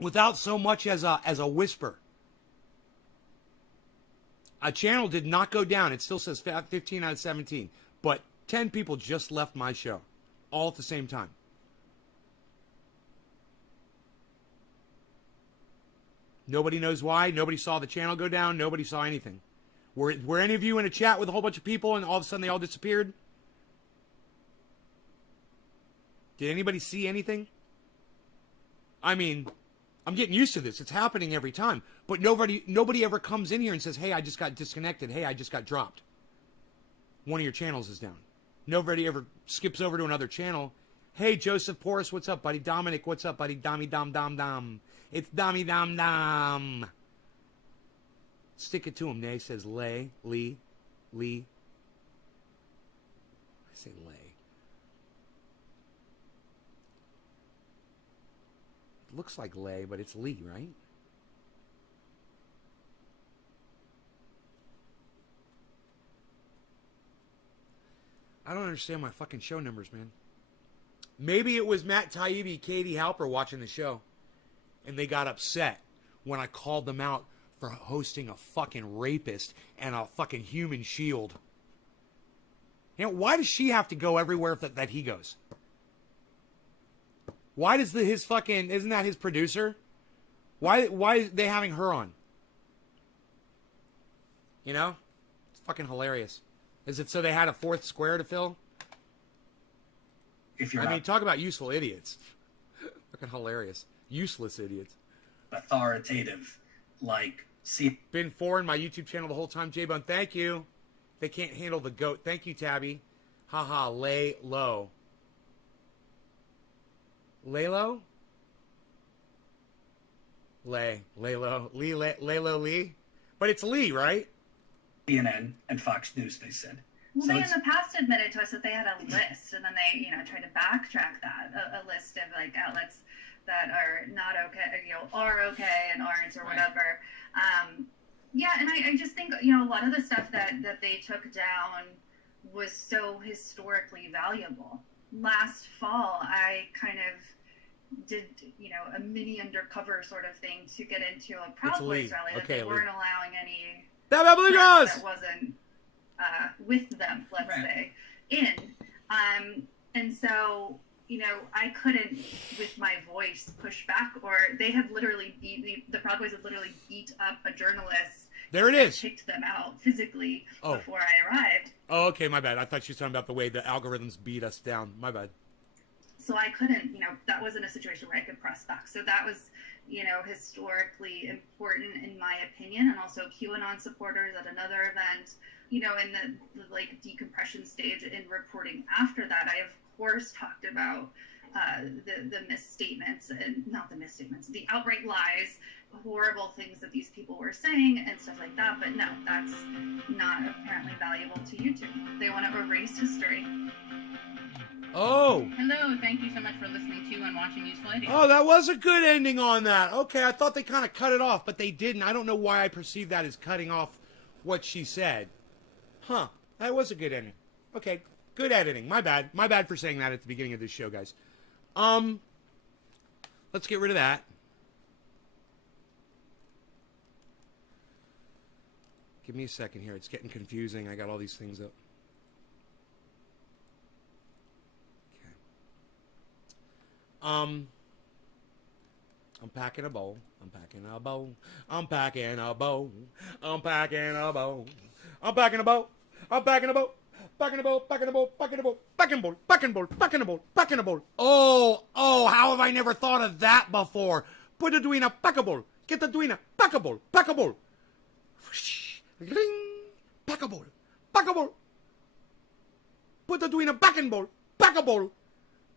Without so much as a whisper. A channel did not go down. It still says 15 out of 17. But 10 people just left my show. All at the same time. Nobody knows why. Nobody saw the channel go down. Nobody saw anything. Were any of you in a chat with a whole bunch of people and all of a sudden they all disappeared? Did anybody see anything? I mean, I'm getting used to this. It's happening every time. But nobody ever comes in here and says, hey, I just got disconnected. Hey, I just got dropped. One of your channels is down. Nobody ever skips over to another channel. Hey, Joseph Porras, what's up, buddy? Dominic, what's up, buddy? Dommy Dom Dom Dom. It's Dommy Dom Dom. Stick it to him, Nay. Says Lee. I say Lay. It looks like Lay, but it's Lee, right? I don't understand my fucking show numbers, man. Maybe it was Matt Taibbi, Katie Halper watching the show, and they got upset when I called them out for hosting a fucking rapist and a fucking human shield. You know, why does she have to go everywhere that he goes? Why does his fucking, isn't that his producer? Why are they having her on? You know? It's fucking hilarious. Is it so they had a fourth square to fill? If you're I mean, talk about useful idiots. Fucking hilarious. Useless idiots. authoritative, like, see. Been foreign my YouTube channel the whole time. J-Bone, thank you. They can't handle the goat. Thank you, Tabby. Haha, lay low. Lay low? Lay low. Lay low, Lee? But it's Lee, right? CNN and Fox News, they said. Well, So they in it's- the past admitted to us that they had a list, and then they, tried to backtrack that, a list of like outlets that are not okay, are okay and aren't or whatever. Yeah, and I just think a lot of the stuff that they took down was so historically valuable. Last fall, I kind of did a mini undercover sort of thing to get into a Proud Boys rally that Okay, they Lee. weren't allowing any That wasn't with them, let's say, in. And so, I couldn't, with my voice, push back, or they had literally the Proud Boys had literally beat up a journalist. There it and is. kicked them out physically before I arrived. Oh, okay, my bad. I thought she was talking about the way the algorithms beat us down. My bad. So I couldn't, that wasn't a situation where I could press back. So that was, historically important in my opinion, and also QAnon supporters at another event, in the like decompression stage in reporting after that. I of course talked about the misstatements, and not the misstatements, the outright lies, horrible things that these people were saying and stuff like that. But no, that's not apparently valuable to YouTube. They want to erase history. Oh. Hello, thank you so much for listening to and watching Useful Idiots. Oh, that was a good ending on that. Okay, I thought they kind of cut it off, but they didn't. I don't know why I perceived that as cutting off what she said. Huh. That was a good ending. Okay, good editing. My bad. My bad for saying that at the beginning of this show, guys. Let's get rid of that. Give me a second here. It's getting confusing. I got all these things up. I'm packing a bowl. I'm packing a bowl. I'm packing a bowl. I'm packing a bowl. I'm packing a bowl. I'm packing a bowl. Packing a bowl. Packing a bowl. Packing a bowl. Packing a bowl. Packing a bowl. Packing a bowl. Packing a bowl. Oh, how have I never thought of that before? Put the duina, pack a bowl. Get the duina, pack a bowl. Pack a bowl. Ring. Pack a bowl. Backable. Put the in a backing bowl. Backable.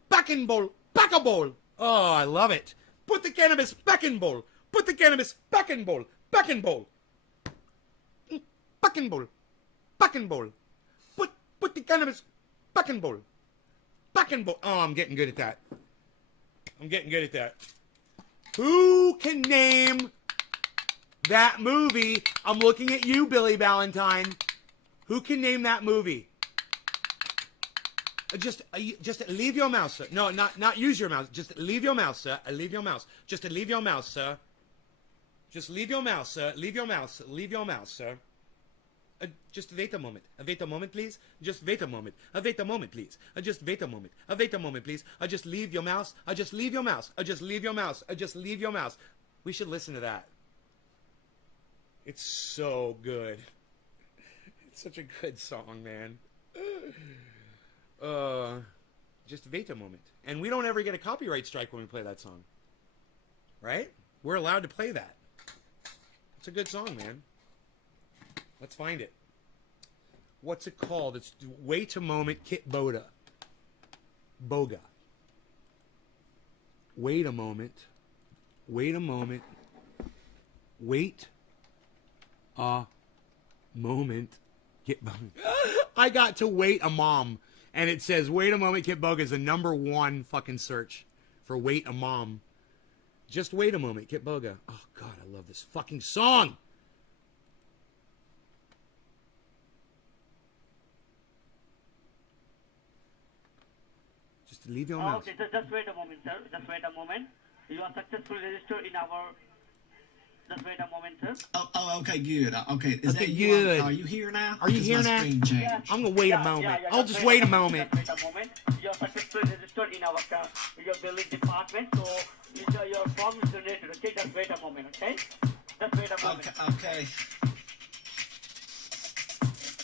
Backing bowl. Backable. Oh, I love it. Put the cannabis back in bowl. Put the cannabis back in bowl. Back in bowl. Back in bowl. Back in bowl. Put the cannabis back in bowl. Back in bowl. Oh, I'm getting good at that. I'm getting good at that. Who can name that movie? I'm looking at you, Billy Valentine. Who can name that movie? Just leave your mouse, sir. No, not use your mouse. Just leave your mouse, sir. Leave your mouse. Just leave your mouse, sir. Just leave your mouse, sir. Leave your mouse. Leave your mouse, sir. Just wait a moment. Wait a moment, please. Just wait a moment. Wait a moment, please. Just wait a moment. Wait a moment, please. Just leave your mouse. Just leave your mouse. Just leave your mouse. Just leave your mouse. We should listen to that. It's so good. It's such a good song, man. Just wait a moment. And we don't ever get a copyright strike when we play that song. Right? We're allowed to play that. It's a good song, man. Let's find it. What's it called? It's Wait a Moment, Kit Boga. Boga. Wait a moment. Wait a moment. Wait a moment. Kit Boga. I got to Wait a Mom. And it says, Wait a Moment, Kit Boga is the #1 fucking search for Wait a Mom. Just wait a moment, Kit Boga. Oh, God, I love this fucking song. Just leave your mouse. Okay, just wait a moment, sir. Just wait a moment. You are successfully registered in our... Just wait a moment, sir. Oh, okay, good. Okay, is Okay, that you? good. Are you here now? Are you here Because my now? screen changed. I'm gonna wait a moment. I'll just wait a moment. Just wait a moment. You are successfully registered in our your billing department, so your form is donated. Okay, just wait a moment. Okay, just wait a moment. Okay.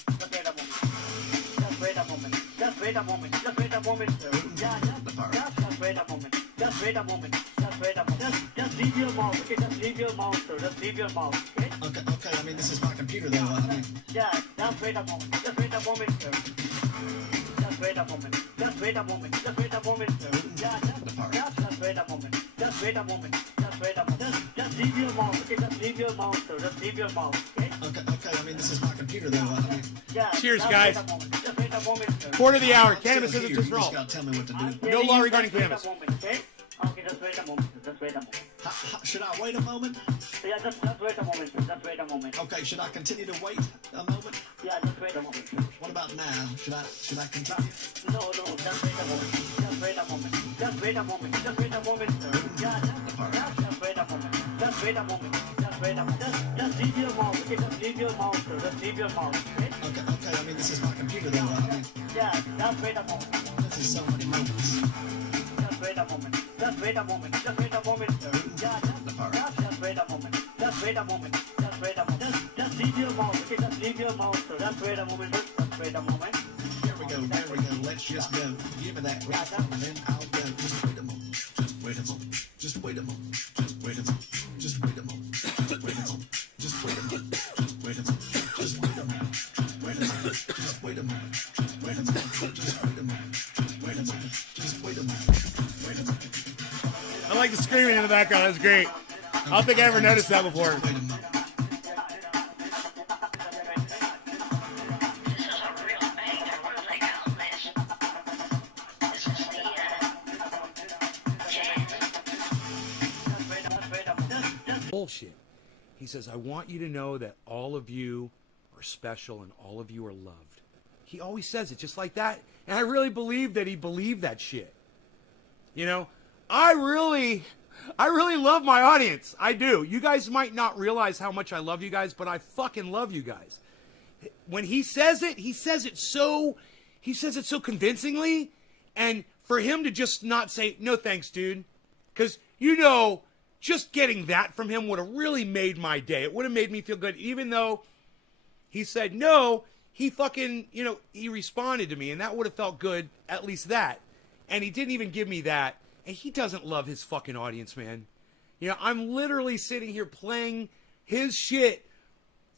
Just wait a moment. Just wait a moment. Just wait a moment. Just wait a moment, sir. Yeah, just wait a moment. Just wait a moment. Just wait a moment. Just leave your mouse. Okay, just leave your mouse, sir. Just leave your mouse. Okay. Okay. I mean, this is my computer, though. I mean, Yeah, just wait a moment. Just wait a moment, sir. Just wait a moment. Just wait a moment. Just wait a moment, sir. Yeah, just wait a moment. Just wait a moment. Just wait a moment. Just leave your mouse. Okay, just leave your mouse, sir. Just leave your mouse. Okay. okay. I mean, this is my computer, though. I mean, Yeah. Cheers, just guys. Wait a moment. Just wait a moment, sir. Quarter of the hour. I'm Cannabis still isn't here. just You for all. just gotta tell me what to do. No law regarding Just cannabis. wait a moment, okay? Okay, just wait a moment, sir. Just wait a moment. Should I wait a moment? Yeah, just wait a moment, sir. Just wait a moment. Okay, should I continue to wait a moment? Yeah, just wait a moment, sir. What about now? Should I continue? No, just wait a moment. Just wait a moment. Just wait a moment. Just wait a moment, sir. Yeah, just wait a moment. Just wait a moment. Just wait a moment. Just leave your mouse. Okay, just leave your mouse, sir. Just leave your mouse. Okay? Okay. I mean, this is my computer, though. I mean, Yeah, just wait a moment. this is so many moments. Just wait a moment. Just wait a moment. Just wait a moment, sir. Yeah, just wait a moment. Just wait a moment. Just wait a moment. Just leave your mouse. Okay, just leave your mouse, sir. Just wait a moment. Just wait a moment. There we go. Let's just go. Give me that right, and then I'll go. Just wait a moment. Just wait a moment. Just wait a moment. Just wait a moment. Just wait a moment. Just wait a moment. Just wait a moment. Just wait a moment. Just wait a moment. Just wait a moment. Just wait a moment. Just wait a moment. Just wait a moment. Just wait a moment. Just wait a moment. Just wait a moment. I like the screaming in the background. That's great. I don't think I ever noticed that before. Wait a moment. This is a real banger. What do they call this? This is the jazz. Bullshit. He says, I want you to know that all of you are special and all of you are loved. He always says it just like that. And I really believe that he believed that shit. You know, I really love my audience. I do. You guys might not realize how much I love you guys, but I fucking love you guys. When he says it so convincingly, and for him to just not say, no thanks, dude. Because, you know, just getting that from him would have really made my day. It would have made me feel good. Even though he said no, he fucking, you know, he responded to me, and that would have felt good, at least that. And he didn't even give me that. And he doesn't love his fucking audience, man. You know, I'm literally sitting here playing his shit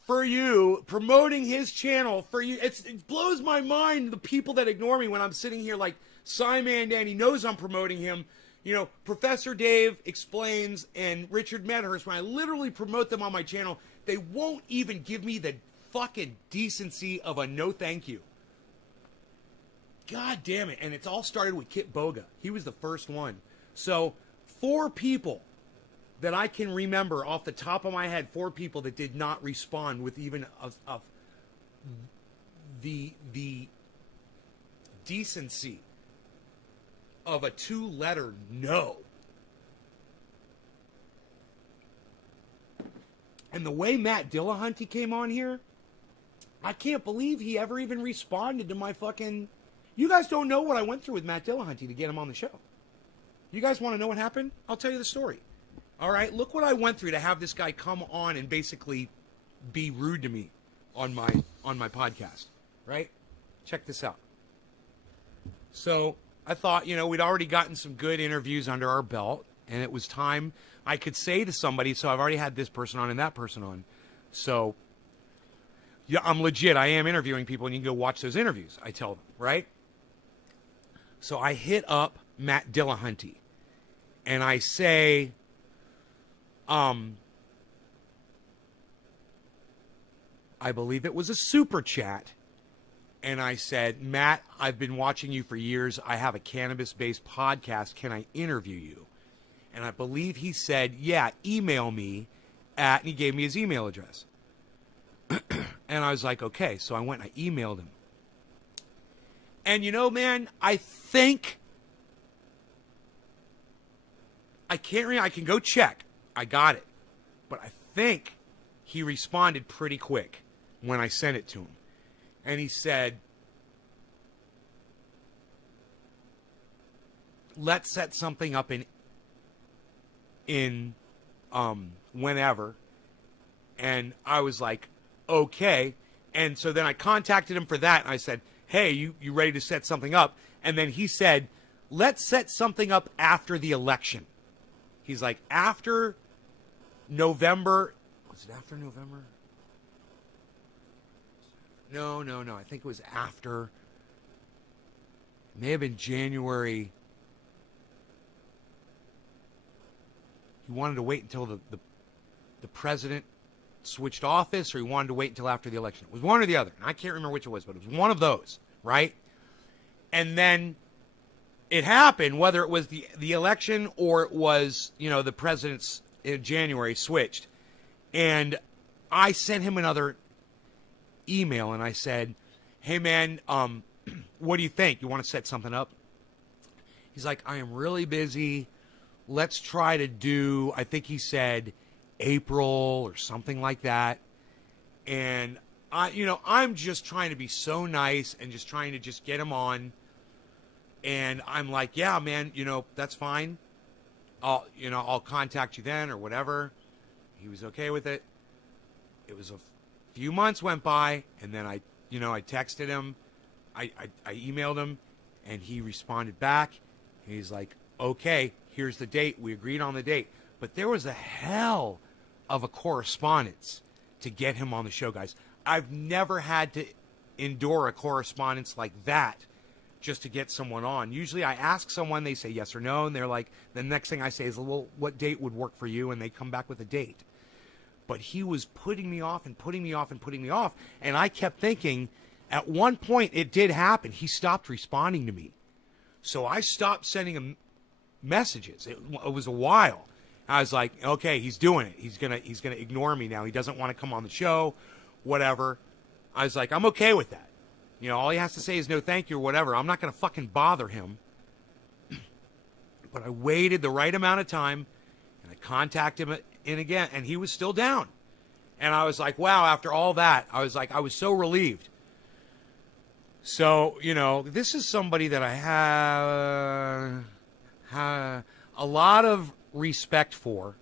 for you, promoting his channel for you. It blows my mind, the people that ignore me when I'm sitting here like Simon Dan. He knows I'm promoting him. You know, Professor Dave Explains and Richard Medhurst, when I literally promote them on my channel, they won't even give me the fucking decency of a no thank you. God damn it. And it's all started with Kit Boga. He was the first one. So 4 people that I can remember off the top of my head, 4 people that did not respond with even the decency of a 2-letter no. And the way Matt Dillahunty came on here, I can't believe he ever even responded to my fucking... You guys don't know what I went through with Matt Dillahunty to get him on the show. You guys want to know what happened? I'll tell you the story. All right, look what I went through to have this guy come on and basically be rude to me on my podcast, right? Check this out. So I thought, you know, we'd already gotten some good interviews under our belt, and it was time I could say to somebody, so I've already had this person on and that person on. So, yeah, I'm legit. I am interviewing people, and you can go watch those interviews, I tell them, right? So I hit up Matt Dillahunty, and I say... I believe it was a super chat. And I said, Matt, I've been watching you for years. I have a cannabis-based podcast. Can I interview you? And I believe he said, yeah, email me at, and he gave me his email address. And I was like, okay. So I went and I emailed him. And you know, man, I think, I can't remember, I can go check. I got it. But I think he responded pretty quick when I sent it to him. And he said, let's set something up in whenever. And I was like, okay. And so then I contacted him for that. And I said, hey, you ready to set something up? And then he said, let's set something up after the election. He's like, after November. Was it after November? No. I think it was after. It may have been January. He wanted to wait until the president switched office, or he wanted to wait until after the election. It was one or the other. And I can't remember which it was, but it was one of those, right? And then it happened, whether it was the election or it was, you know, the president's in January switched. And I sent him another email and I said, hey man, what do you think? You want to set something up? He's like, I am really busy. Let's try to do, I think he said April or something like that. And I'm just trying to be so nice and just trying to just get him on. And I'm like, yeah, man, that's fine. I'll contact you then or whatever. He was okay with it. It was a few months went by, and then I texted him. I emailed him, and he responded back. And he's like, okay, here's the date. We agreed on the date. But there was a hell of a correspondence to get him on the show, guys. I've never had to endure a correspondence like that just to get someone on. Usually I ask someone, they say yes or no, and they're like, the next thing I say is, well, what date would work for you? And they come back with a date. But he was putting me off and putting me off and putting me off. And I kept thinking, at one point it did happen. He stopped responding to me. So I stopped sending him messages. It was a while. I was like, okay, he's doing it. He's gonna ignore me now. He doesn't want to come on the show, whatever. I was like, I'm okay with that. All he has to say is no thank you or whatever. I'm not going to fucking bother him. But I waited the right amount of time, and I contacted him in again, and he was still down. And I was like, wow, after all that, I was so relieved. So, this is somebody that I have a lot of respect for.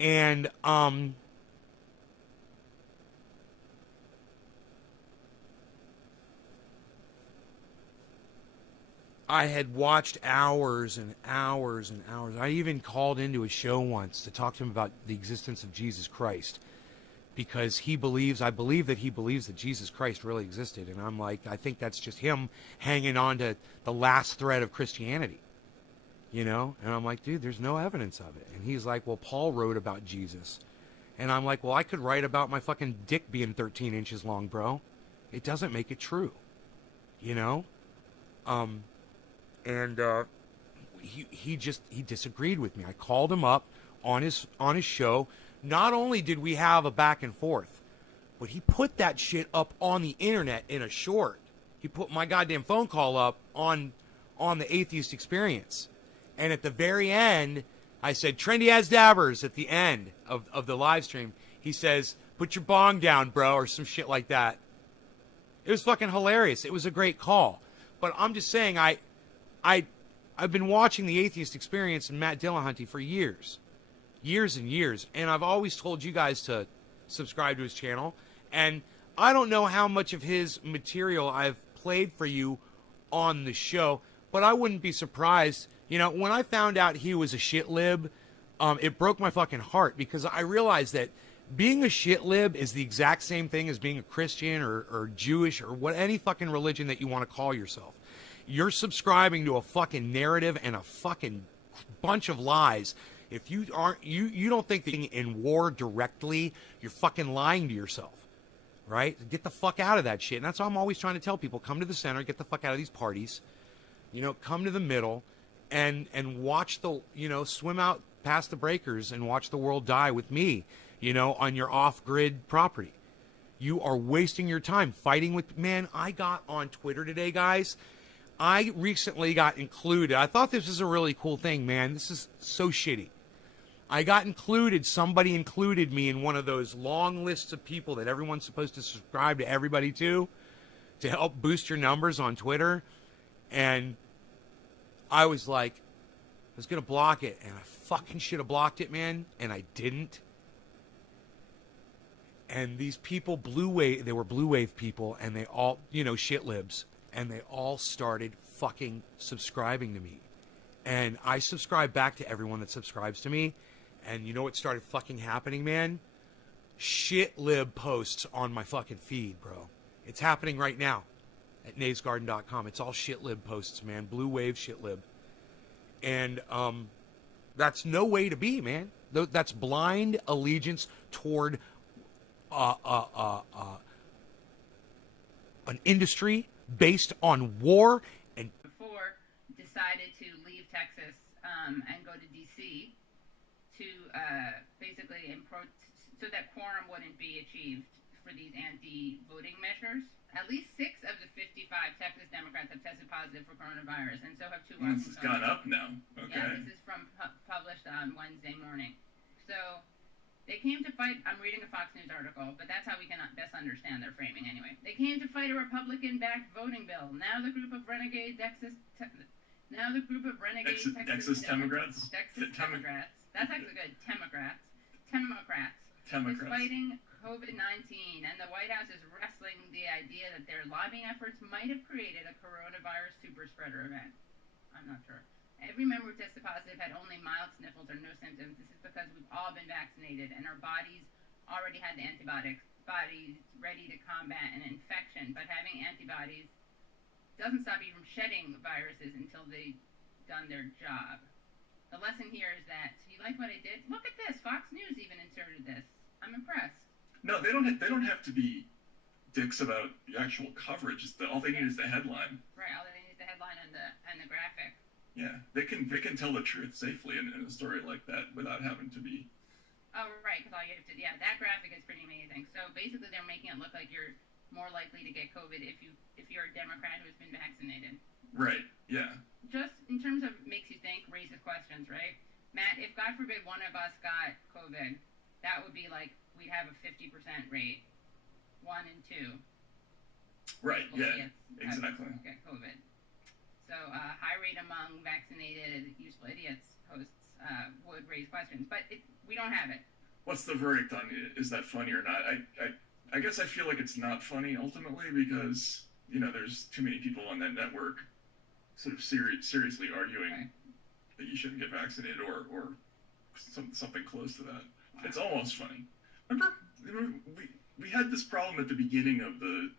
And, I had watched hours and hours and hours. I even called into a show once to talk to him about the existence of Jesus Christ. because I believe that he believes that Jesus Christ really existed. And I'm like, I think that's just him hanging on to the last thread of Christianity, you know? And I'm like, dude, there's no evidence of it. And he's like, well, Paul wrote about Jesus. And I'm like, well, I could write about my fucking dick being 13 inches long, bro. It doesn't make it true, you know? He disagreed with me. I called him up on his show. Not only did we have a back and forth, but he put that shit up on the internet in a short. He put my goddamn phone call up on the Atheist Experience. And at the very end, I said, trendy as dabbers at the end of the live stream. He says, put your bong down, bro, or some shit like that. It was fucking hilarious. It was a great call. But I'm just saying, I've been watching the Atheist Experience and Matt Dillahunty for years and years. And I've always told you guys to subscribe to his channel. And I don't know how much of his material I've played for you on the show, but I wouldn't be surprised. You know, when I found out he was a shit lib, it broke my fucking heart, because I realized that being a shit lib is the exact same thing as being a Christian or Jewish or any fucking religion that you want to call yourself. You're subscribing to a fucking narrative and a fucking bunch of lies. If you aren't, you don't think that in war directly, you're fucking lying to yourself, right? Get the fuck out of that shit. And that's why I'm always trying to tell people, come to the center, get the fuck out of these parties, you know, come to the middle and watch swim out past the breakers and watch the world die with me, you know, on your off-grid property. You are wasting your time fighting with, man, I got on Twitter today, guys. I recently got included. I thought this was a really cool thing, man. This is so shitty. I got included. Somebody included me in one of those long lists of people that everyone's supposed to subscribe to everybody to help boost your numbers on Twitter. And I was like, I was going to block it. And I fucking should have blocked it, man. And I didn't. And these people, they were blue wave people, and they all, you know, shit libs. And they all started fucking subscribing to me. And I subscribe back to everyone that subscribes to me. And you know what started fucking happening, man? Shit lib posts on my fucking feed, bro. It's happening right now at naysgarden.com. It's all shit lib posts, man. Blue wave shit lib. And that's no way to be, man. That's blind allegiance toward an industry based on war and Before decided to leave Texas and go to D.C. to basically so that quorum wouldn't be achieved for these anti-voting measures. At least 6 of the 55 Texas Democrats have tested positive for coronavirus, and so have 2 This has gone up now. Okay. Yeah, this is published on Wednesday morning. So they came to fight. I'm reading a Fox News article, but that's how we can best understand their framing anyway. They came to fight a Republican-backed voting bill. Now the group of renegade Texas Democrats. Texas Democrats. That's actually good. Democrats. Is fighting COVID-19, and the White House is wrestling the idea that their lobbying efforts might have created a coronavirus super spreader event. I'm not sure. Every member who tested positive had only mild sniffles or no symptoms. This is because we've all been vaccinated and our bodies already had the bodies ready to combat an infection. But having antibodies doesn't stop you from shedding viruses until they've done their job. The lesson here is that, you like what I did? Look at this. Fox News even inserted this. I'm impressed. No, they don't have to be dicks about the actual coverage. All they need is the headline. Right. All they need is the headline and the graphic. Yeah, they can tell the truth safely in a story like that without having to be. Oh, right, because all you have to, that graphic is pretty amazing. So basically, they're making it look like you're more likely to get COVID if you're a Democrat who's been vaccinated. Right. Yeah. Just in terms of makes you think, raises questions, right? Matt, if God forbid one of us got COVID, that would be like we'd have a 50% rate, 1 and 2. Right. Yeah. Exactly. Get COVID. So high rate among vaccinated useful idiots posts would raise questions, but we don't have it. What's the verdict on it? Is that funny or not? I guess I feel like it's not funny ultimately because, you know, there's too many people on that network sort of seriously arguing that you shouldn't get vaccinated or something close to that. Wow. It's almost funny. Remember we had this problem at the beginning of the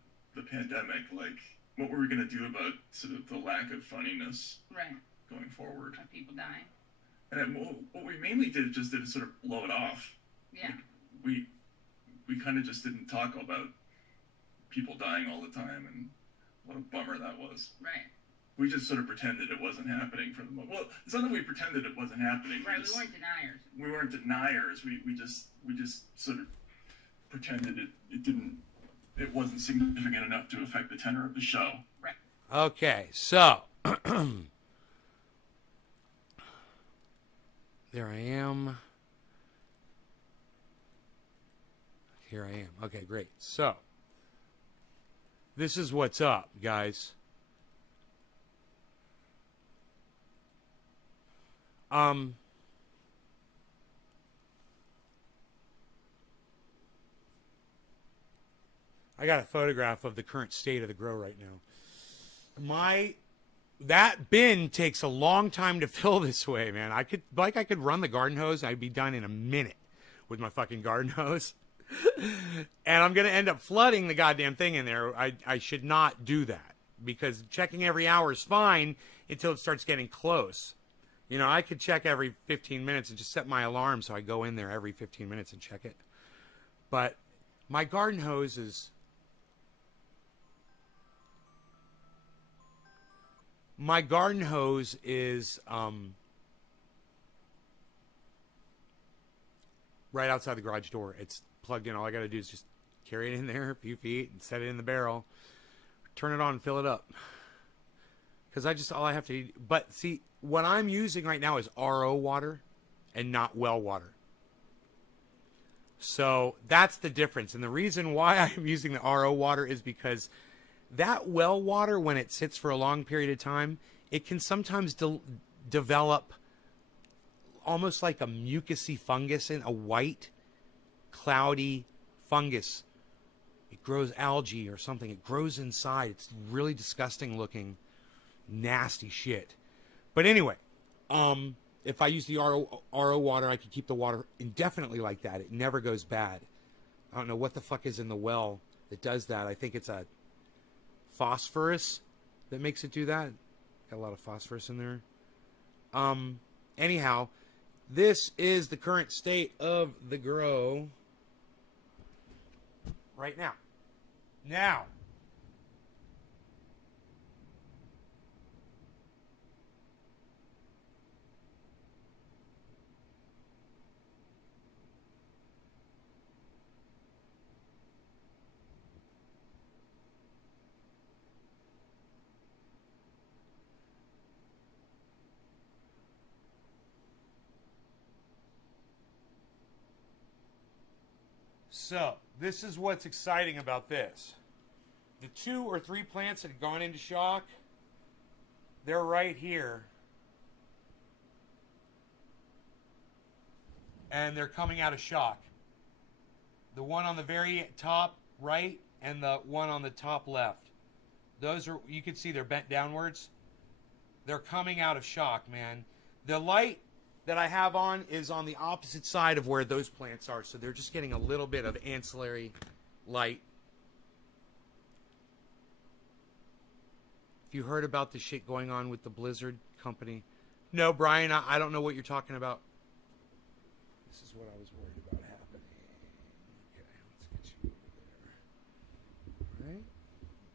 pandemic, like what were we going to do about sort of the lack of funniness Right. going forward? Of people dying. And what we mainly did just did sort of blow it off. Yeah. Like, we kind of just didn't talk about people dying all the time, and what a bummer that was. Right. We just sort of pretended it wasn't happening for the moment. Well, it's not that we pretended it wasn't happening. Right. We weren't deniers. We weren't deniers. We just sort of pretended it wasn't significant enough to affect the tenor of the show. Right. Okay, so there I am. Here I am. Okay, great. So this is what's up, guys. I got a photograph of the current state of the grow right now. That bin takes a long time to fill this way, man. I could run the garden hose. I'd be done in a minute with my fucking garden hose. And I'm going to end up flooding the goddamn thing in there. I should not do that, because checking every hour is fine until it starts getting close. You know, I could check every 15 minutes and just set my alarm so I go in there every 15 minutes and check it. But my garden hose is... My garden hose is right outside the garage door. It's plugged in. All I got to do is just carry it in there a few feet and set it in the barrel, turn it on and fill it up. Because all I have to... But see, what I'm using right now is RO water and not well water. So that's the difference. And the reason why I'm using the RO water is because that well water, when it sits for a long period of time, it can sometimes develop almost like a mucousy fungus, in a white, cloudy fungus. It grows algae or something. It grows inside. It's really disgusting looking, nasty shit. But anyway, if I use the RO water, I can keep the water indefinitely like that. It never goes bad. I don't know what the fuck is in the well that does that. I think it's a phosphorus that makes it do that. Got a lot of phosphorus in there. Anyhow, this is the current state of the grow right now. Now, so, this is what's exciting about this. The 2 or 3 plants that have gone into shock, they're right here. And they're coming out of shock. The one on the very top right and the one on the top left. Those are, you can see they're bent downwards. They're coming out of shock, man. The light that I have on is on the opposite side of where those plants are, so they're just getting a little bit of ancillary light. If you heard about the shit going on with the Blizzard company? No, Brian, I don't know what you're talking about. This is what I was worried about happening. Okay, let's get you over there. Right?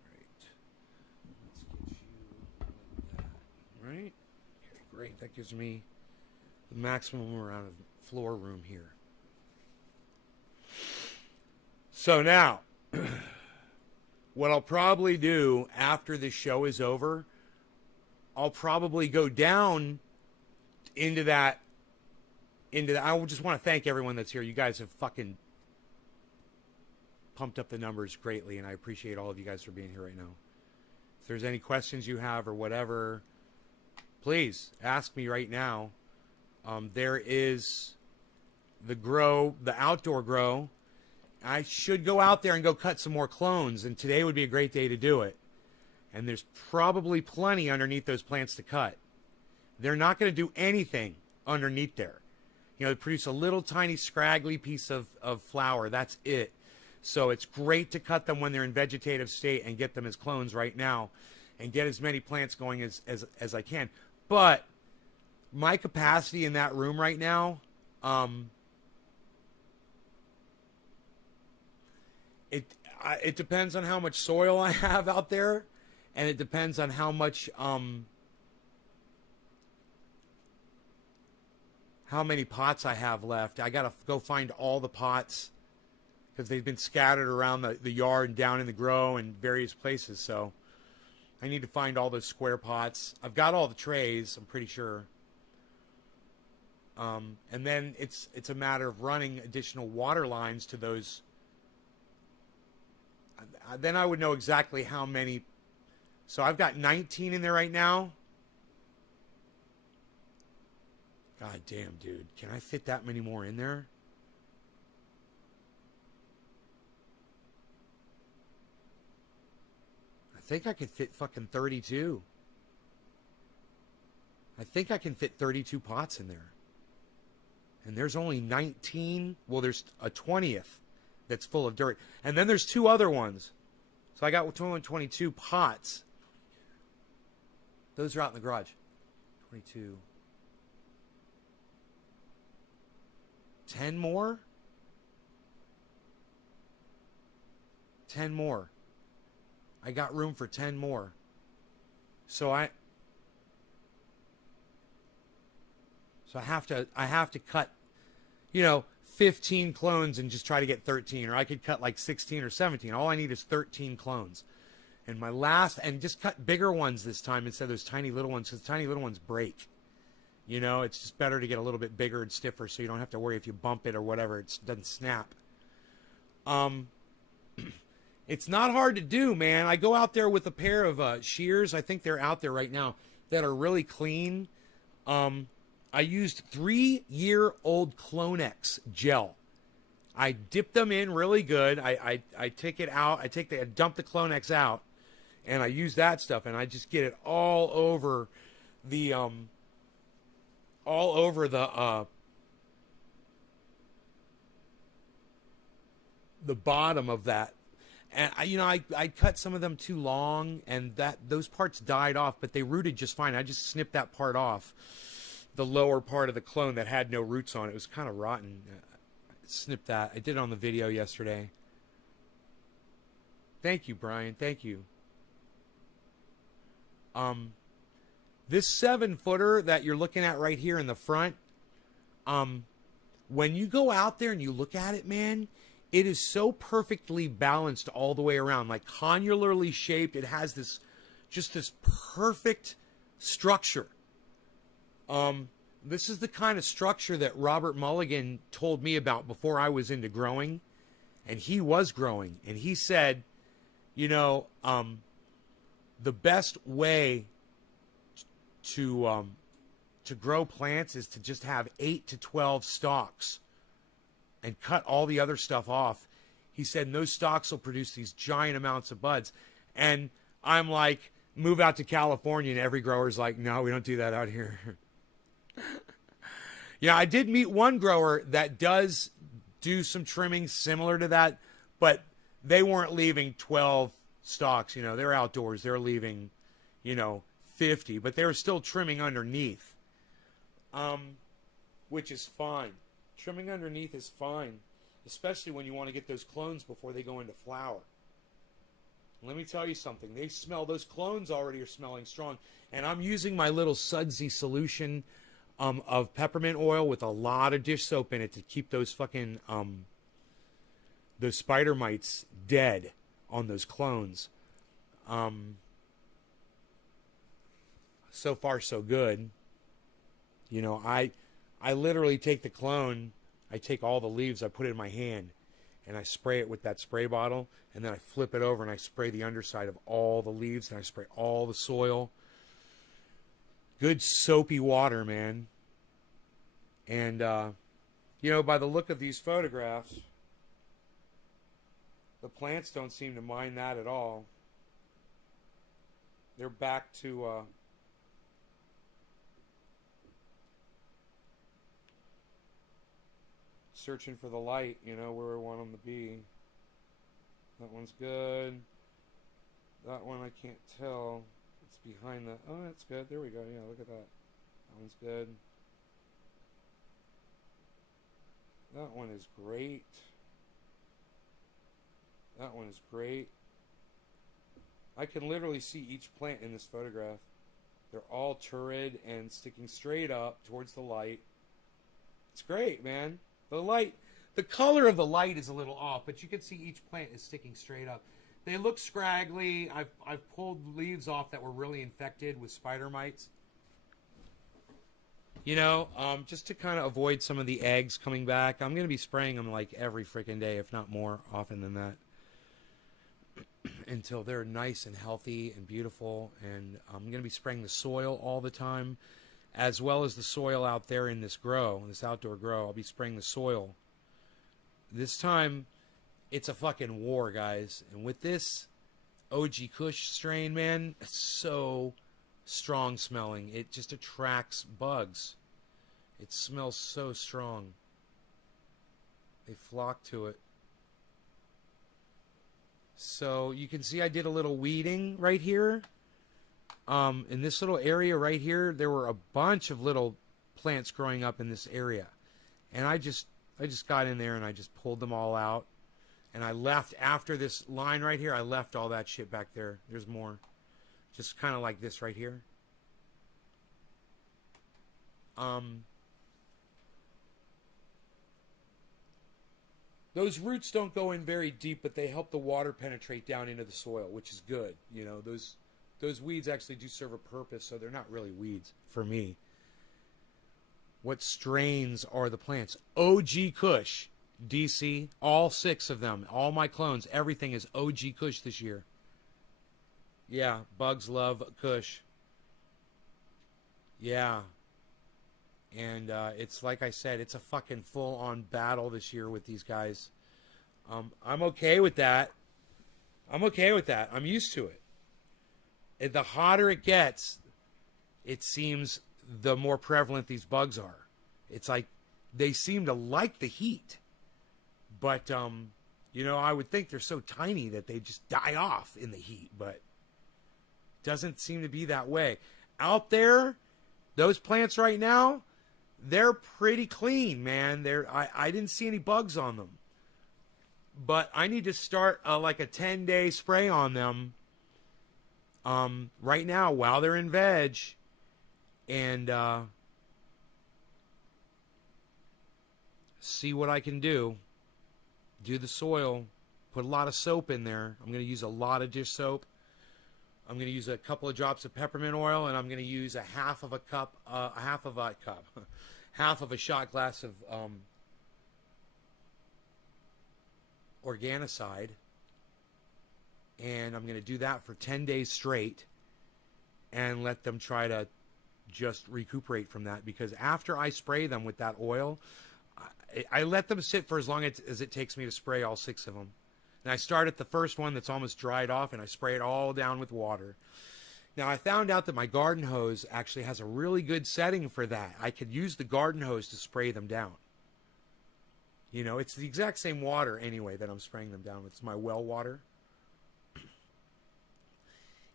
Right. Let's get you like that. Right? Okay, great. That gives me the maximum amount of floor room here. So now, what I'll probably do after this show is over, I'll probably go down into that. I just want to thank everyone that's here. You guys have fucking pumped up the numbers greatly, and I appreciate all of you guys for being here right now. If there's any questions you have or whatever, please ask me right now. There is the outdoor grow. I should go out there and go cut some more clones, and today would be a great day to do it. And there's probably plenty underneath those plants to cut. They're not going to do anything underneath there. You know, they produce a little tiny scraggly piece of flower. That's it. So it's great to cut them when they're in vegetative state and get them as clones right now and get as many plants going as I can. But my capacity in that room right now, it depends on how much soil I have out there, and it depends on how much how many pots I have left. I gotta go find all the pots because they've been scattered around the yard and down in the grow and various places. So I need to find all those square pots. I've got all the trays, I'm pretty sure. And then it's a matter of running additional water lines to those. Then I would know exactly how many. So I've got 19 in there right now. God damn, dude. Can I fit that many more in there? I think I could fit fucking 32. I think I can fit 32 pots in there. And there's only 19. Well, there's a 20th that's full of dirt. And then there's two other ones. So I got 22 pots. Those are out in the garage. 22. 10 more? 10 more. I got room for 10 more. So I have to cut, 15 clones and just try to get 13, or I could cut like 16 or 17. All I need is 13 clones. And and just cut bigger ones this time instead of those tiny little ones, because tiny little ones break. It's just better to get a little bit bigger and stiffer so you don't have to worry if you bump it or whatever, it doesn't snap. It's not hard to do, man. I go out there with a pair of shears. I think they're out there right now that are really clean. I used 3-year-old Clonex gel. I dip them in really good. I take it out. I dump the Clonex out, and I use that stuff, and I just get it all over the bottom of that. And I cut some of them too long, and those parts died off, but they rooted just fine. I just snipped that part off, the lower part of the clone that had no roots on it. It was kind of rotten. Snipped that. I did it on the video yesterday. Thank you, Brian. Thank you. This 7-footer that you're looking at right here in the front, when you go out there and you look at it, man, it is so perfectly balanced all the way around, like connularly shaped. It has this perfect structure. This is the kind of structure that Robert Mulligan told me about before I was into growing, and he was growing, and he said, the best way to grow plants is to just have 8 to 12 stalks and cut all the other stuff off. He said, and those stalks will produce these giant amounts of buds. And I'm like, move out to California, and every grower's like, no, we don't do that out here. Yeah, I did meet one grower that does do some trimming similar to that, but they weren't leaving 12 stalks. They're outdoors. They're leaving, 50, but they were still trimming underneath, which is fine. Trimming underneath is fine, especially when you want to get those clones before they go into flower. Let me tell you something. Those clones already are smelling strong. And I'm using my little sudsy solution of peppermint oil with a lot of dish soap in it to keep those fucking, those spider mites dead on those clones. So far, so good. I literally take the clone, I take all the leaves, I put it in my hand, and I spray it with that spray bottle, and then I flip it over and I spray the underside of all the leaves, and I spray all the soil. Good soapy water, man. And, by the look of these photographs, the plants don't seem to mind that at all. They're back to... searching for the light, you know, where we want them to be. That one's good. That one I can't tell. It's behind the... Oh, that's good. There we go. Yeah, look at that. That one's good. That one is great. That one is great. I can literally see each plant in this photograph. They're all turrid and sticking straight up towards the light. It's great, man. The light, the color of the light is a little off, but you can see each plant is sticking straight up. They look scraggly. I've pulled leaves off that were really infected with spider mites. You know, just to kind of avoid some of the eggs coming back. I'm going to be spraying them like every freaking day, if not more often than that, until they're nice and healthy and beautiful. And I'm going to be spraying the soil all the time, as well as the soil out there in this grow, this outdoor grow. I'll be spraying the soil. This time, it's a fucking war, guys. And with this OG Kush strain, man, it's so strong smelling. It just attracts bugs. It smells so strong. They flock to it. So you can see I did a little weeding right here. In this little area right here, there were a bunch of little plants growing up in this area. And I just got in there and I just pulled them all out. And I left after this line right here, I left all that shit back there. There's more. Just kind of like this right here. Those roots don't go in very deep, but they help the water penetrate down into the soil, which is good. You know, those weeds actually do serve a purpose, so they're not really weeds for me. What strains are the plants? OG Kush, DC, all 6 of them, all my clones, everything is OG Kush this year. Yeah, bugs love Kush. Yeah. And it's like I said, it's a fucking full-on battle this year with these guys. I'm okay with that. I'm okay with that. I'm used to it. The hotter it gets, it seems the more prevalent these bugs are. It's like they seem to like the heat. But, you know, I would think they're so tiny that they just die off in the heat. But it doesn't seem to be that way. Out there, those plants right now, they're pretty clean, man. I didn't see any bugs on them. But I need to start like a 10-day spray on them right now while they're in veg. And see what I can do. Do the soil. Put a lot of soap in there. I'm going to use a lot of dish soap. I'm going to use a couple of drops of peppermint oil, and I'm going to use half of a shot glass of organicide. And I'm going to do that for 10 days straight and let them try to just recuperate from that. Because after I spray them with that oil, I let them sit for as long as it takes me to spray all 6 of them. And I start at the first one that's almost dried off, and I spray it all down with water. Now, I found out that my garden hose actually has a really good setting for that. I could use the garden hose to spray them down. You know, it's the exact same water anyway that I'm spraying them down with. It's my well water.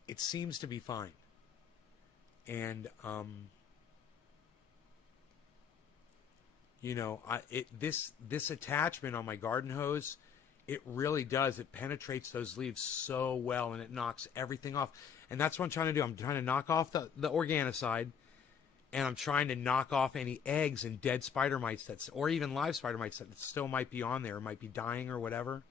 It seems to be fine. And, you know, this attachment on my garden hose, it really does. It penetrates those leaves so well, and it knocks everything off. And that's what I'm trying to do. I'm trying to knock off the organicide, and I'm trying to knock off any eggs and dead spider mites or even live spider mites that still might be on there, might be dying or whatever.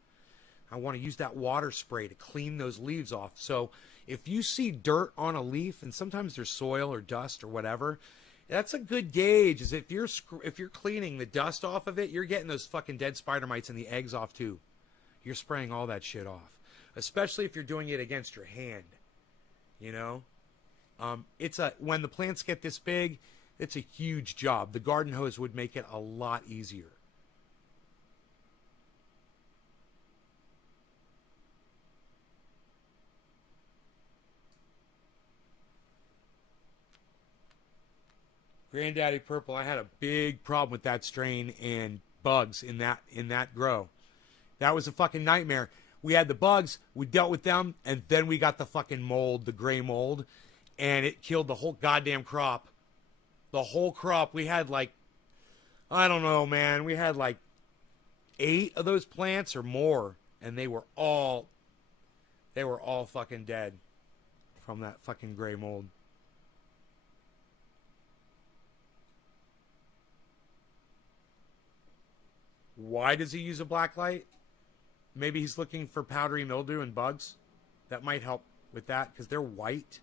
I want to use that water spray to clean those leaves off. So if you see dirt on a leaf, and sometimes there's soil or dust or whatever, that's a good gauge. Is if you're cleaning the dust off of it, you're getting those fucking dead spider mites and the eggs off too. You're spraying all that shit off, especially if you're doing it against your hand. You know, when the plants get this big, it's a huge job. The garden hose would make it a lot easier. Granddaddy Purple, I had a big problem with that strain, and bugs in that grow. That was a fucking nightmare. We had the bugs, we dealt with them, and then we got the fucking mold, the gray mold, and it killed the whole goddamn crop. The whole crop. We had like, I don't know, man. We had like 8 of those plants or more, and they were all fucking dead from that fucking gray mold. Why does he use a black light? Maybe he's looking for powdery mildew and bugs. That might help with that because they're white.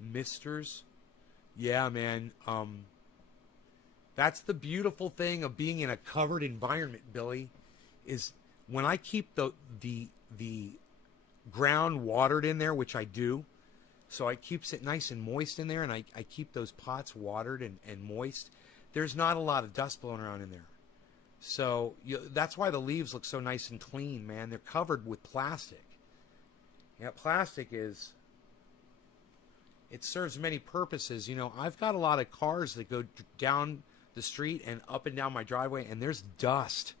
Misters. Yeah, man. That's the beautiful thing of being in a covered environment, Billy, is when I keep the ground watered in there, which I do. So it keeps it nice and moist in there, and I keep those pots watered and moist. There's not a lot of dust blowing around in there. So that's why the leaves look so nice and clean, man. They're covered with plastic. Yeah, plastic is... It serves many purposes. You know, I've got a lot of cars that go down the street and up and down my driveway, and there's dust.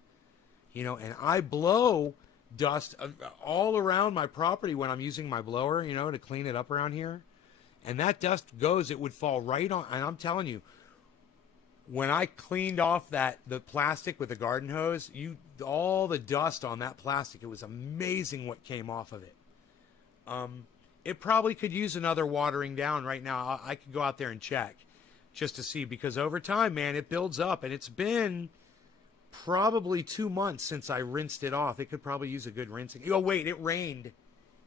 You know, and I blow dust all around my property when I'm using my blower, you know, to clean it up around here. And that dust goes, it would fall right on. And I'm telling you, when I cleaned off the plastic with the garden hose, all the dust on that plastic, it was amazing what came off of it. It probably could use another watering down right now. I could go out there and check just to see, because over time, man, it builds up, and it's been probably 2 months since I rinsed it off. It could probably use a good rinsing. Oh, wait, it rained.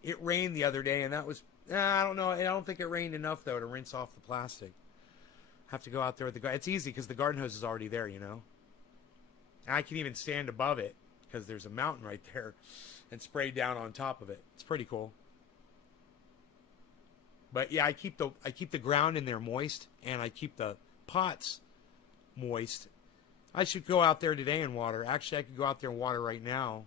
It rained the other day, and that was, I don't know. I don't think it rained enough, though, to rinse off the plastic. Have to go out there with the, it's easy because the garden hose is already there, you know. And I can even stand above it because there's a mountain right there and spray down on top of it. It's pretty cool. But yeah, I keep the ground in there moist, and I keep the pots moist. I should go out there today and water. Actually, I could go out there and water right now.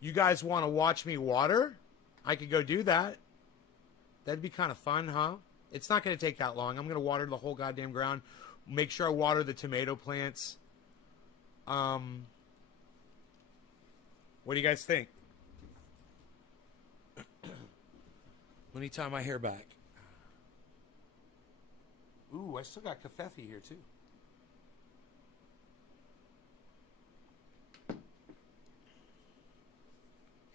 You guys want to watch me water? I could go do that. That'd be kind of fun, huh? It's not going to take that long. I'm going to water the whole goddamn ground. Make sure I water the tomato plants. What do you guys think? Let me tie my hair back. Ooh, I still got kafefe here, too.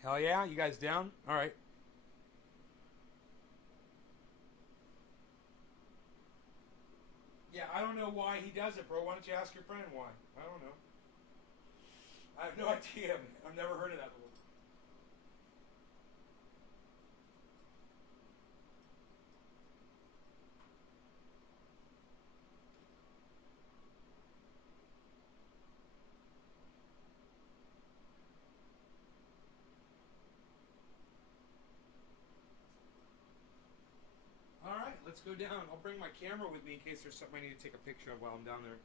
Hell yeah, you guys down? All right. Yeah, I don't know why he does it, bro. Why don't you ask your friend why? I don't know. I have no idea. I've never heard of that before. Let's go down. I'll bring my camera with me in case there's something I need to take a picture of while I'm down there.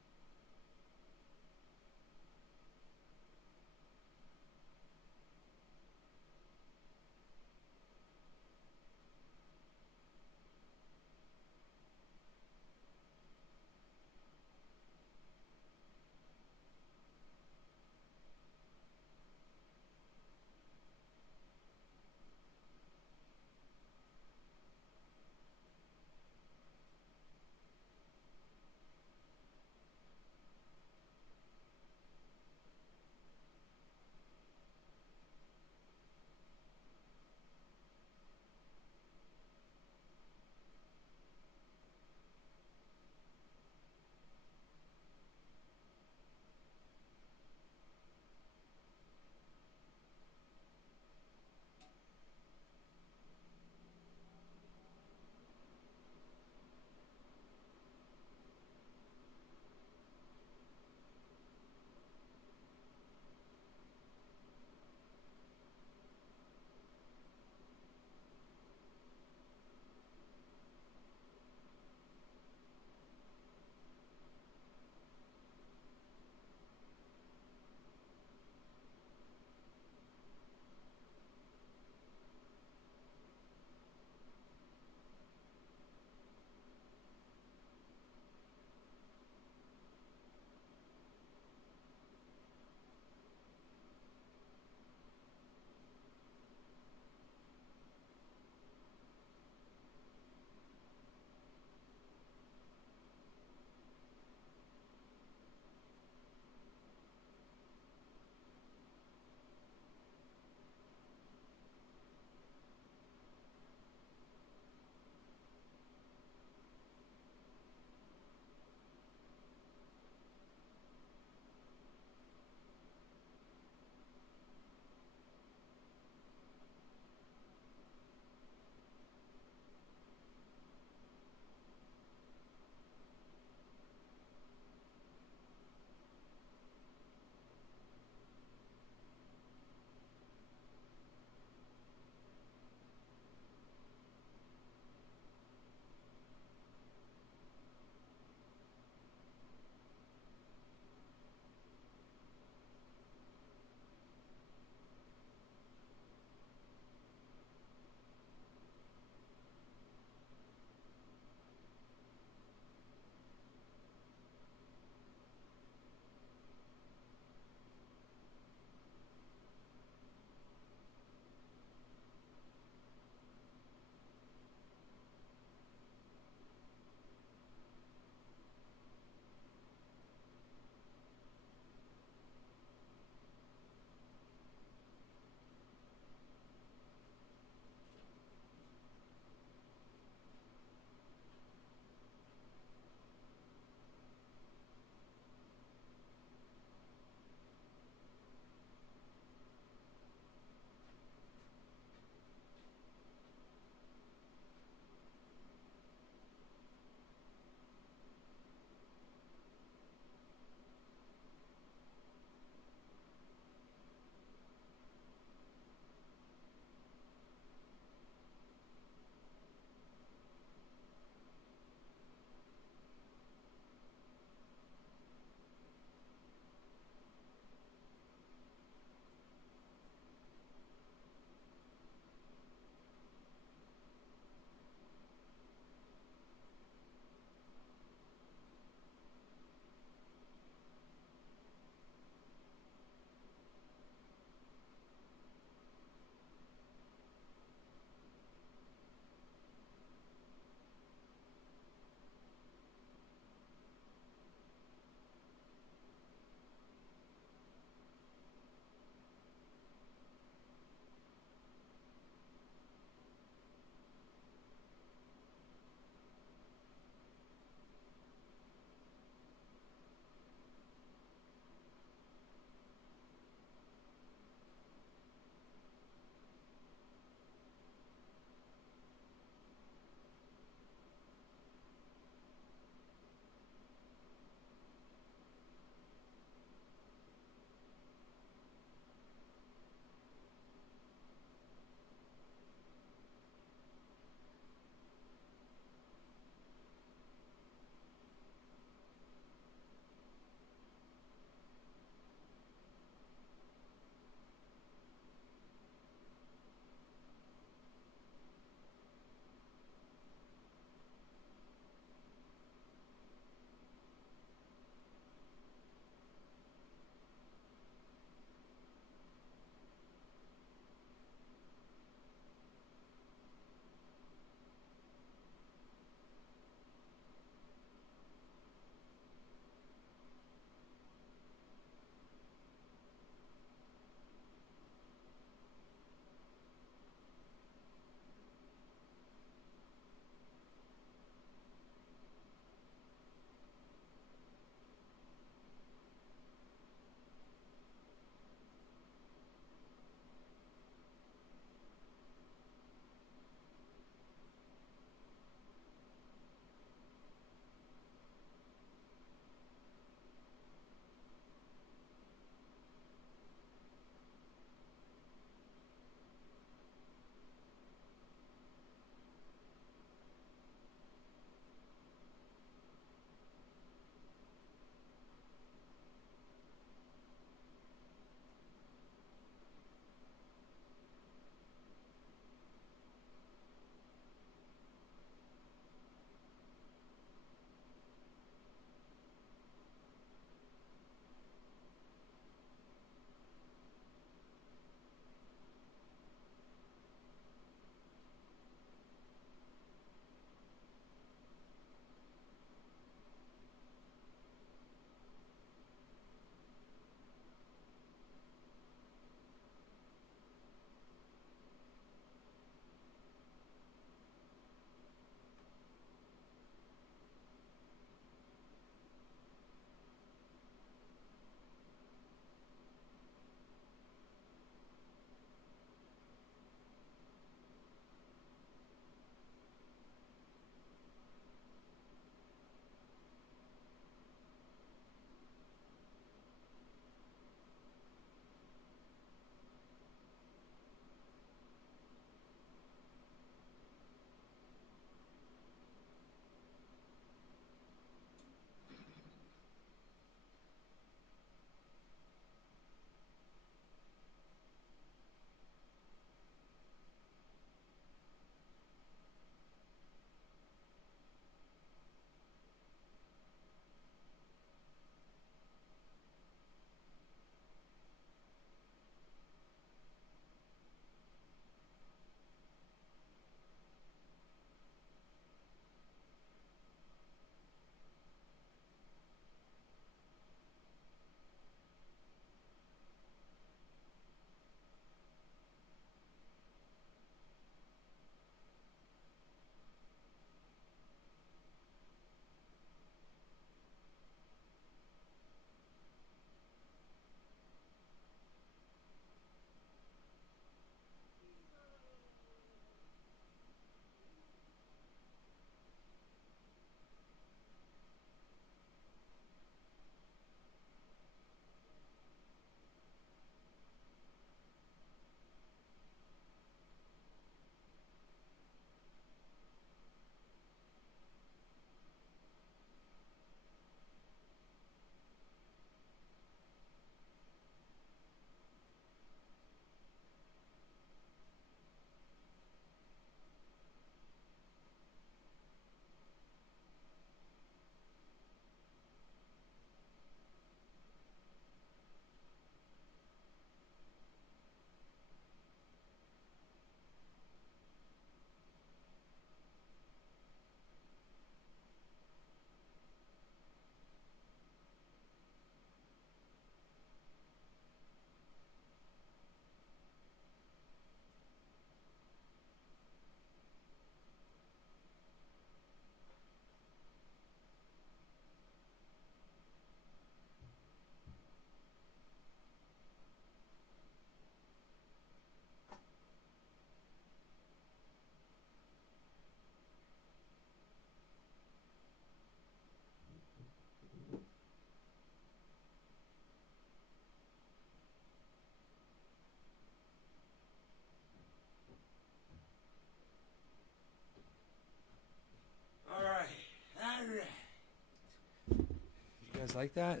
guys like that?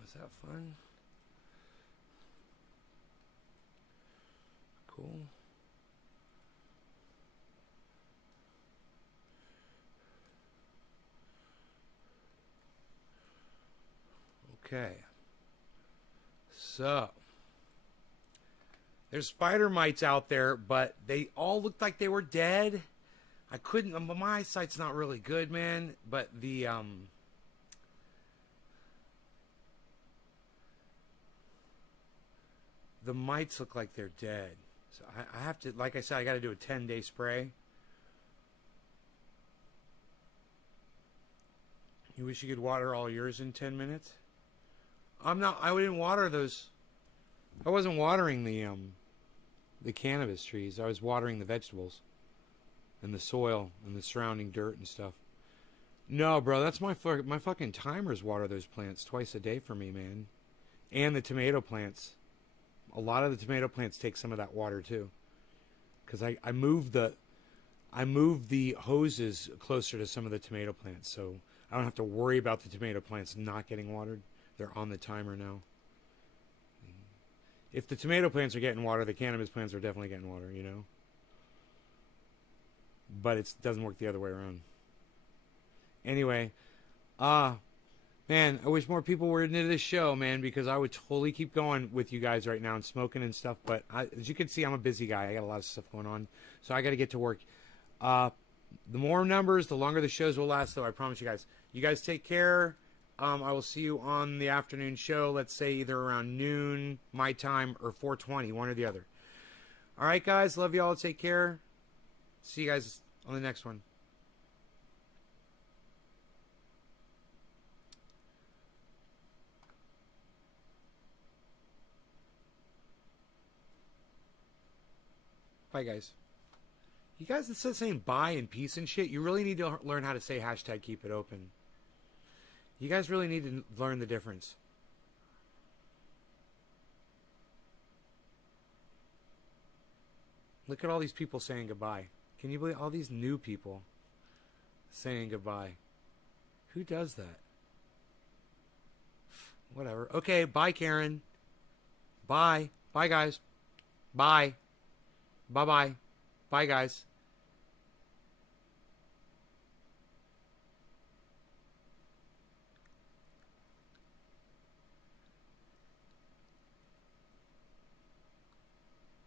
Was that fun? Cool. Okay. So, there's spider mites out there, but they all looked like they were dead. I couldn't, my eyesight's not really good, man, but the mites look like they're dead. So I have to, like I said, I got to do a 10-day spray. You wish you could water all yours in 10 minutes? I didn't water those. I wasn't watering the cannabis trees. I was watering the vegetables and the soil and the surrounding dirt and stuff. No, bro, that's my fucking timers water those plants twice a day for me, man. And the tomato plants. A lot of the tomato plants take some of that water too. Cuz I moved the hoses closer to some of the tomato plants, so I don't have to worry about the tomato plants not getting watered. They're on the timer now. If the tomato plants are getting water, the cannabis plants are definitely getting water, you know? But it doesn't work the other way around. Anyway, man, I wish more people were into this show, man, because I would totally keep going with you guys right now and smoking and stuff. But as you can see, I'm a busy guy. I got a lot of stuff going on, so I got to get to work. The more numbers, the longer the shows will last, though, I promise you guys. You guys take care. I will see you on the afternoon show, let's say either around noon, my time, or 4:20, one or the other. All right, guys, love you all. Take care. See you guys on the next one. Bye, guys. You guys that said saying bye and peace and shit, you really need to learn how to say hashtag keep it open. You guys really need to learn the difference. Look at all these people saying goodbye. Can you believe all these new people saying goodbye? Who does that? Whatever. Okay, bye, Karen. Bye. Bye, guys. Bye. Bye-bye. Bye, guys.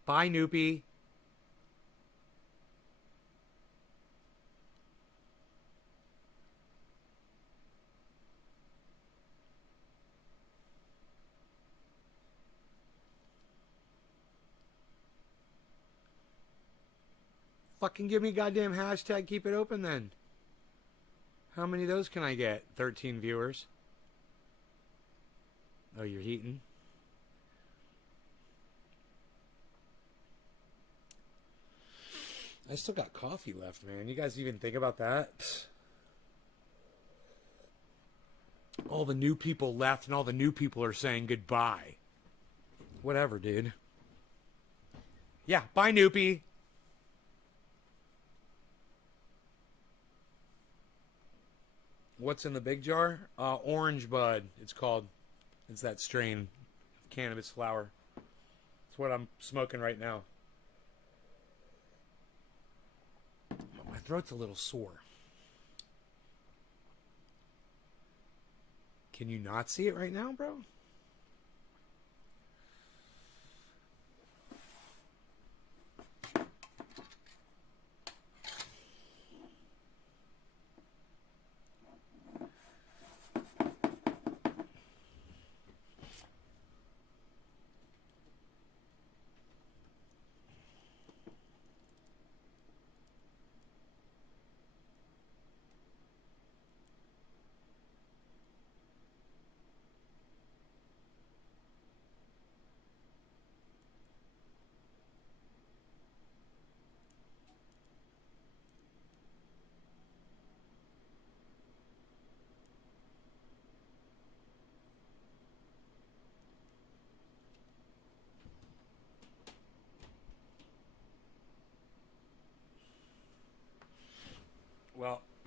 Bye, Noopy. Fucking give me a goddamn hashtag keep it open then. How many of those can I get? 13 viewers. Oh, you're heating? I still got coffee left, man. You guys even think about that? Psst. All the new people left and all the new people are saying goodbye. Whatever, dude. Yeah, bye, Noopy. What's in the big jar? Orange Bud, it's called. It's that strain of cannabis flower. It's what I'm smoking right now. My throat's a little sore. Can you not see it right now, bro?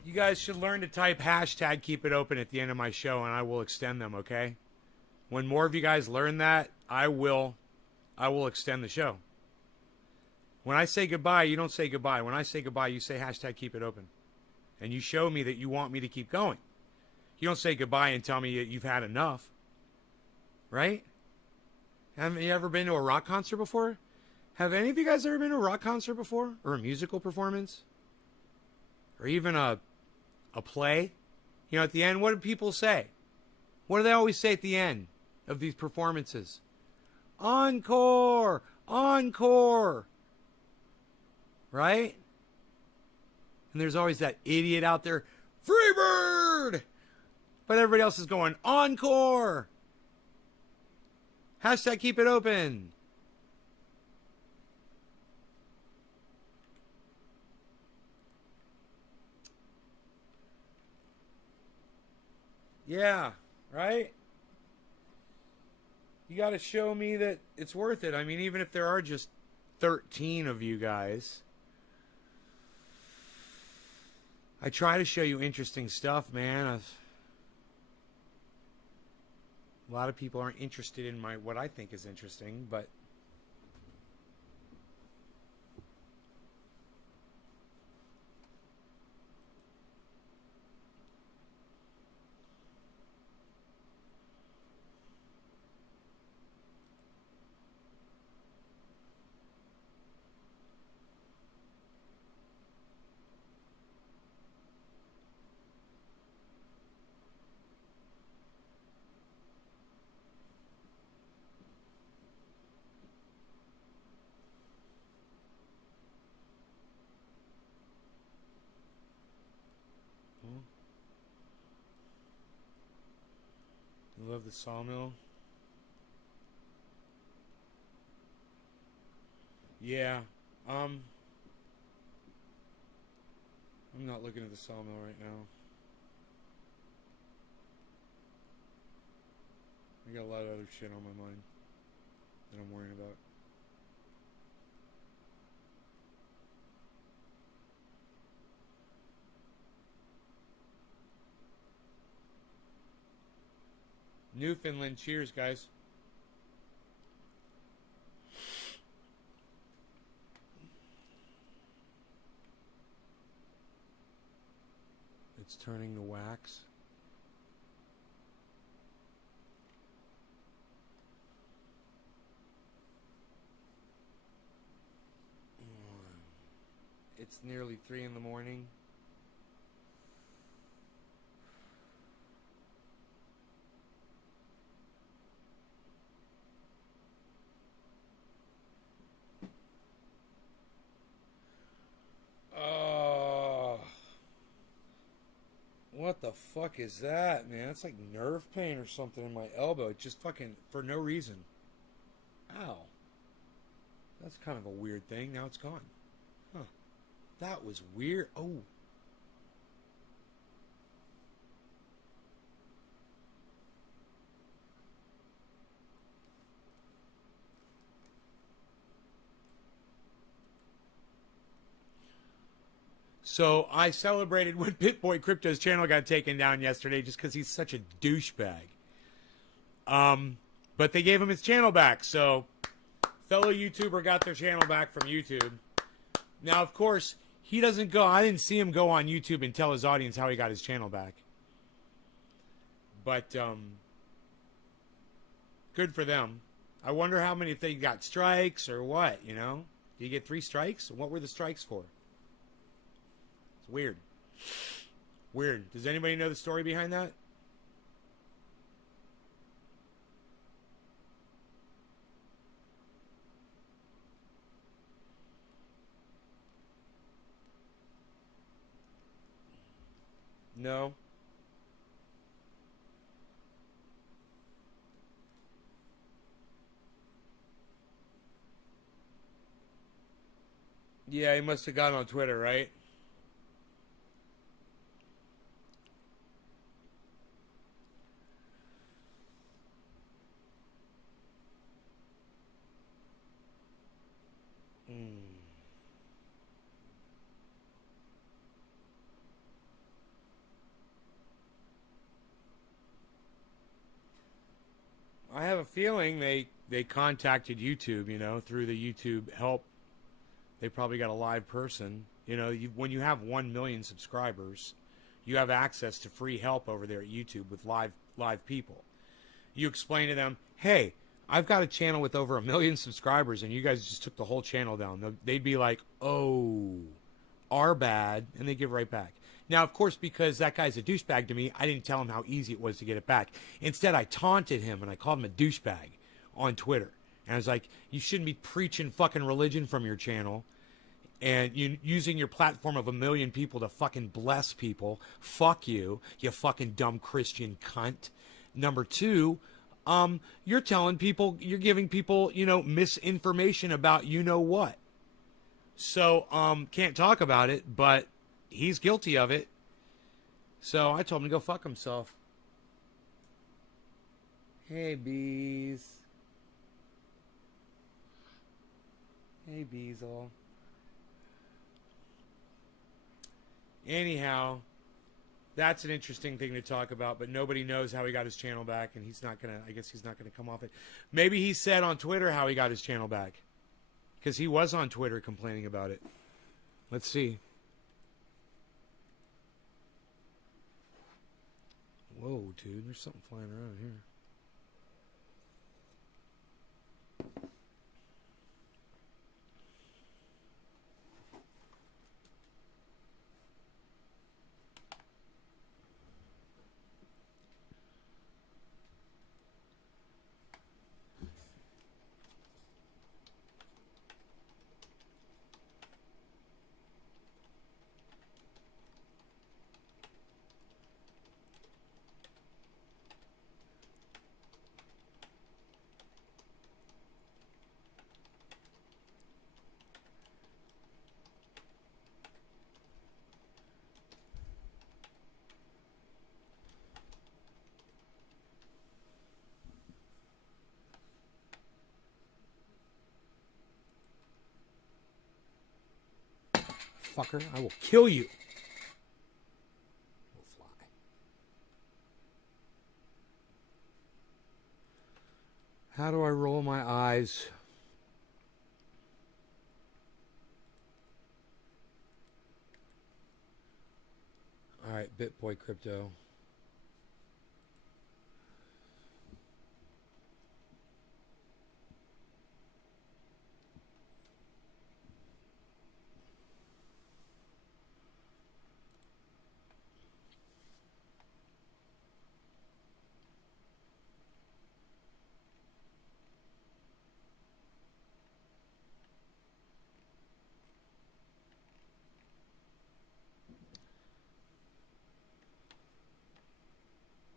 You guys should learn to type hashtag keep it open at the end of my show, and I will extend them, okay? When more of you guys learn that, I will extend the show. When I say goodbye, you don't say goodbye. When I say goodbye, you say hashtag keep it open. And you show me that you want me to keep going. You don't say goodbye and tell me that you've had enough. Right? Haven't you ever been to a rock concert before? Have any of you guys ever been to a rock concert before? Or a musical performance? Or even a play? You know, at the end, what do people say? What do they always say at the end of these performances? Encore! Encore! Right? And there's always that idiot out there, Freebird! But everybody else is going, Encore! Hashtag keep it open. Yeah, right? You got to show me that it's worth it. I mean, even if there are just 13 of you guys, I try to show you interesting stuff, man. A lot of people aren't interested in what I think is interesting, but you love the sawmill? Yeah. I'm not looking at the sawmill right now. I got a lot of other shit on my mind that I'm worrying about. Newfoundland, cheers, guys. It's turning to wax. It's nearly 3 in the morning. What the fuck is that, man? It's like nerve pain or something in my elbow. It just fucking, for no reason. Ow. That's kind of a weird thing. Now it's gone. Huh. That was weird. Oh. So I celebrated when BitBoy Crypto's channel got taken down yesterday just because he's such a douchebag. But they gave him his channel back. So fellow YouTuber got their channel back from YouTube. Now, of course, he doesn't go. I didn't see him go on YouTube and tell his audience how he got his channel back. But good for them. I wonder how many, if they got strikes or what, you know? Did you get 3 strikes? What were the strikes for? Weird. Weird. Does anybody know the story behind that? No. Yeah, he must have gone on Twitter, right? I have a feeling they contacted YouTube, you know, through the YouTube help. They probably got a live person. You know, when you have 1 million subscribers, you have access to free help over there at YouTube with live people. You explain to them, hey, I've got a channel with over 1 million subscribers, and you guys just took the whole channel down. They'd be like, oh, our bad, and they give right back. Now, of course, because that guy's a douchebag to me, I didn't tell him how easy it was to get it back. Instead, I taunted him, and I called him a douchebag on Twitter. And I was like, you shouldn't be preaching fucking religion from your channel and using your platform of 1 million people to fucking bless people. Fuck you, you fucking dumb Christian cunt. Number two, you're telling people, you're giving people, you know, misinformation about you know what. So, can't talk about it, but he's guilty of it. So I told him to go fuck himself. Hey, bees. Hey, Beazle. Anyhow, that's an interesting thing to talk about, but nobody knows how he got his channel back, and he's not gonna, I guess he's not gonna come off it. Maybe he said on Twitter how he got his channel back, because he was on Twitter complaining about it. Let's see. Whoa, dude, there's something flying around here. Fucker, I will kill you. We'll fly. How do I roll my eyes? All right, BitBoy Crypto.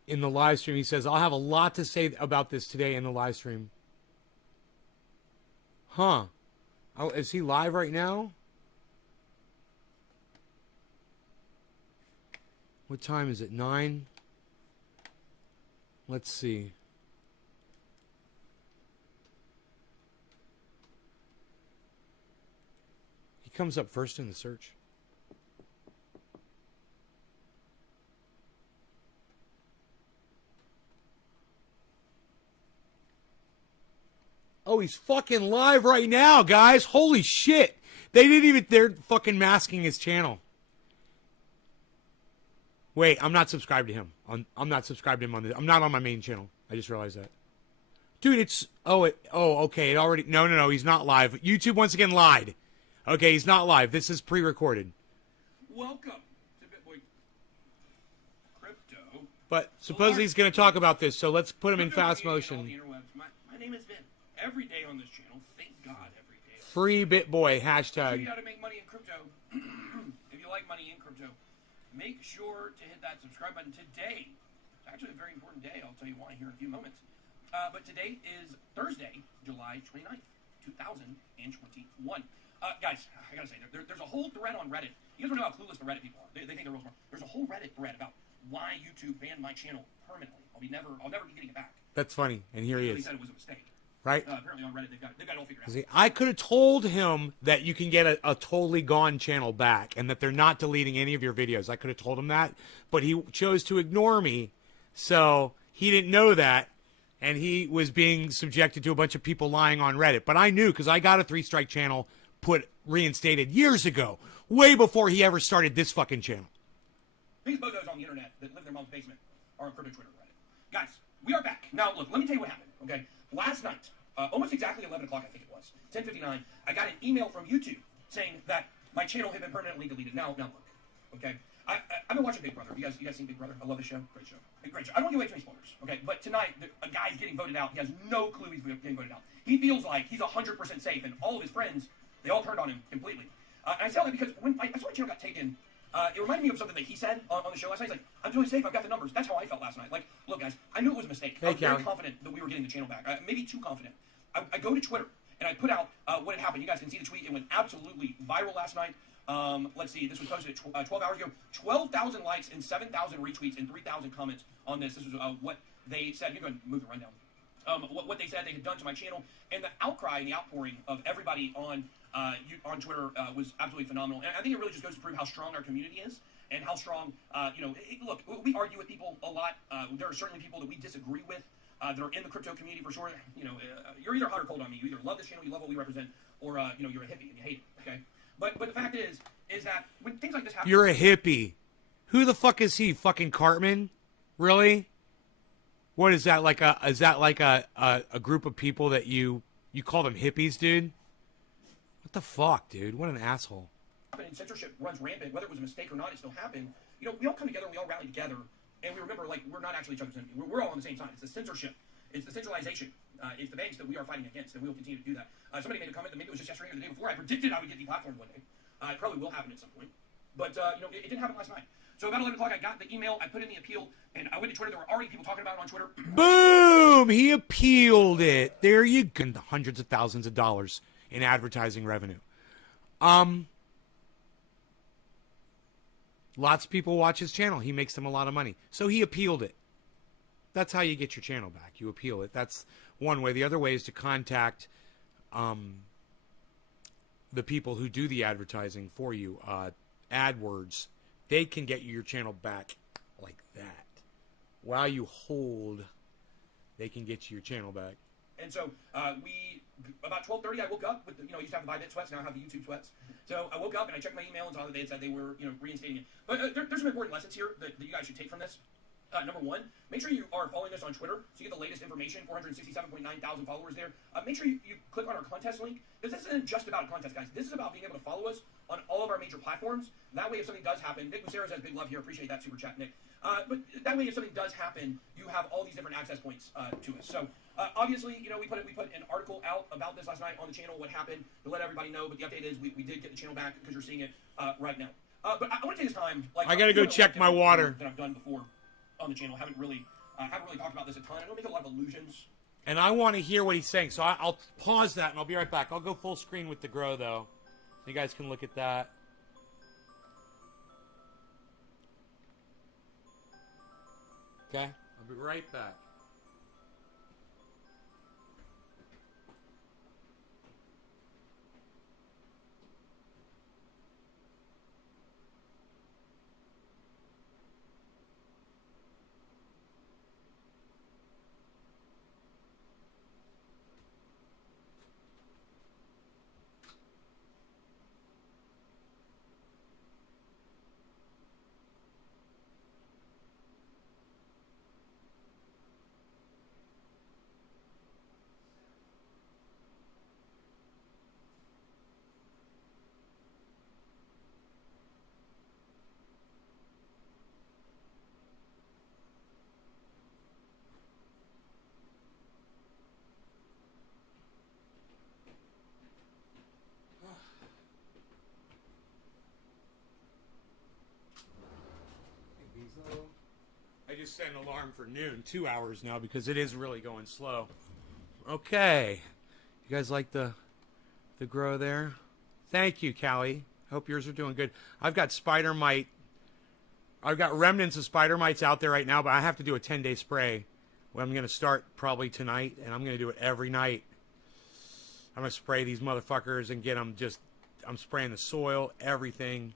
In the live stream, he says, I'll have a lot to say about this today in the live stream. Huh. Oh, is he live right now? What time is it? 9? Let's see. He comes up first in the search. Oh, he's fucking live right now, guys. Holy shit. They're fucking masking his channel. Wait, I'm not subscribed to him. I'm not subscribed to him on I'm not on my main channel. I just realized that. Dude, it's, okay. It already, no, he's not live. YouTube once again lied. Okay, he's not live. This is pre-recorded. Welcome to BitBoy Crypto. But supposedly he's going to talk about this, so let's put him in fast motion. My name is Vin. Every day on this channel, thank God, every day. Free BitBoy, Show hashtag. you how to make money in crypto. If you like money in crypto, make sure to hit that subscribe button today. It's actually a very important day. I'll tell you why here in a few moments. But today is Thursday, July 29th, 2021. Guys, I gotta say, there's a whole thread on Reddit. You guys don't know how clueless the Reddit people are. They think they're real smart. There's a whole Reddit thread about why YouTube banned my channel permanently. I'll never be getting it back. That's funny, and here he He is. said it was a mistake. Right? Apparently on Reddit, they've got it all figured out. See, I could have told him that you can get a totally gone channel back and that they're not deleting any of your videos. I could have told him that, but he chose to ignore me, so he didn't know that. and he was being subjected to a bunch of people lying on Reddit. But I knew because I got a 3-strike channel reinstated years ago, way before he ever started this fucking channel. These bozos on the internet that live in their mom's basement are on crypto Twitter Reddit. Guys, we are back. Now, look, let me tell you what happened, okay? Last night, almost exactly 11 o'clock, I think it was, 10:59, I got an email from YouTube saying that my channel had been permanently deleted. Now look, okay? I've been watching Big Brother. You guys seen Big Brother? I love the show. Great show. Great show. I don't want to give away too many spoilers, okay? But tonight, a guy's getting voted out. He has no clue he's getting voted out. He feels like he's 100% safe, and all of his friends, they all turned on him completely. And I say all that because when I saw my channel got taken, it reminded me of something that he said on the show last night. He's like, I'm totally safe. I've got the numbers. That's how I felt last night. Like, look, guys, I knew it was a mistake. I was very confident that we were getting the channel back. Maybe too confident. I go to Twitter, and I put out what had happened. You guys can see the tweet. It went absolutely viral last night. Let's see. This was posted 12 hours ago. 12,000 likes and 7,000 retweets and 3,000 comments on this. This was what they said. You're going to move the rundown. What they said they had done to my channel, and the outcry and the outpouring of everybody on Twitter was absolutely phenomenal. And I think it really just goes to prove how strong our community is and how strong, look, we argue with people a lot. There are certainly people that we disagree with that are in the crypto community for sure. You're either hot or cold on me. You either love this channel, you love what we represent, or you're a hippie and you hate it. Okay, but the fact is that when things like this happen, you're a hippie. Who the fuck is he? Fucking Cartman? Really? What is that like? Is that like a group of people that you call them hippies, dude? What the fuck, dude? What an asshole. And censorship runs rampant, whether it was a mistake or not, it still happened. We all come together, we all rally together, and we remember, like, we're not actually each other's enemy. We're all on the same side. It's the censorship. It's the centralization. It's the banks that we are fighting against, and we will continue to do that. Somebody made a comment that maybe it was just yesterday or the day before. I predicted I would get deplatformed one day. It probably will happen at some point. But, it didn't happen last night. So about 11 o'clock, I got the email, I put in the appeal, and I went to Twitter. There were already people talking about it on Twitter. Boom! He appealed it. There you go. Hundreds of thousands of dollars in advertising revenue. Lots of people watch his channel. He makes them a lot of money. So he appealed it. That's how you get your channel back. You appeal it. That's one way. The other way is to contact the people who do the advertising for you. AdWords. They can get you your channel back like that. While you hold, they can get you your channel back. And so about 12:30, I woke up with I used to have the BitBoy sweats, now I have the YouTube sweats. So I woke up and I checked my email and saw that they had said they were reinstating it. But there's some important lessons here that you guys should take from this. Number one, make sure you are following us on Twitter so you get the latest information. 467.9 thousand followers there. Make sure you click on our contest link, because this isn't just about a contest, guys. This is about being able to follow us on all of our major platforms. That way, if something does happen, Nick Buceros has big love here. Appreciate that super chat, Nick. But that way, if something does happen, you have all these different access points to us. So obviously, we put an article out about this last night on the channel, what happened, to let everybody know. But the update is we did get the channel back, because you're seeing it right now. But I want to take this time. I gotta go check my water that I've done before on the channel. Haven't really talked about this a ton. I don't make a lot of illusions. And I want to hear what he's saying, so I'll pause that and I'll be right back. I'll go full screen with the grow though. You guys can look at that. Okay, I'll be right back. I just set an alarm for noon, 2 hours now, because it is really going slow. Okay. You guys like the grow there? Thank you, Callie. Hope yours are doing good. I've got spider mite. I've got remnants of spider mites out there right now, but I have to do a 10-day spray. Well, I'm going to start probably tonight, and I'm going to do it every night. I'm going to spray these motherfuckers and get them just... I'm spraying the soil, everything.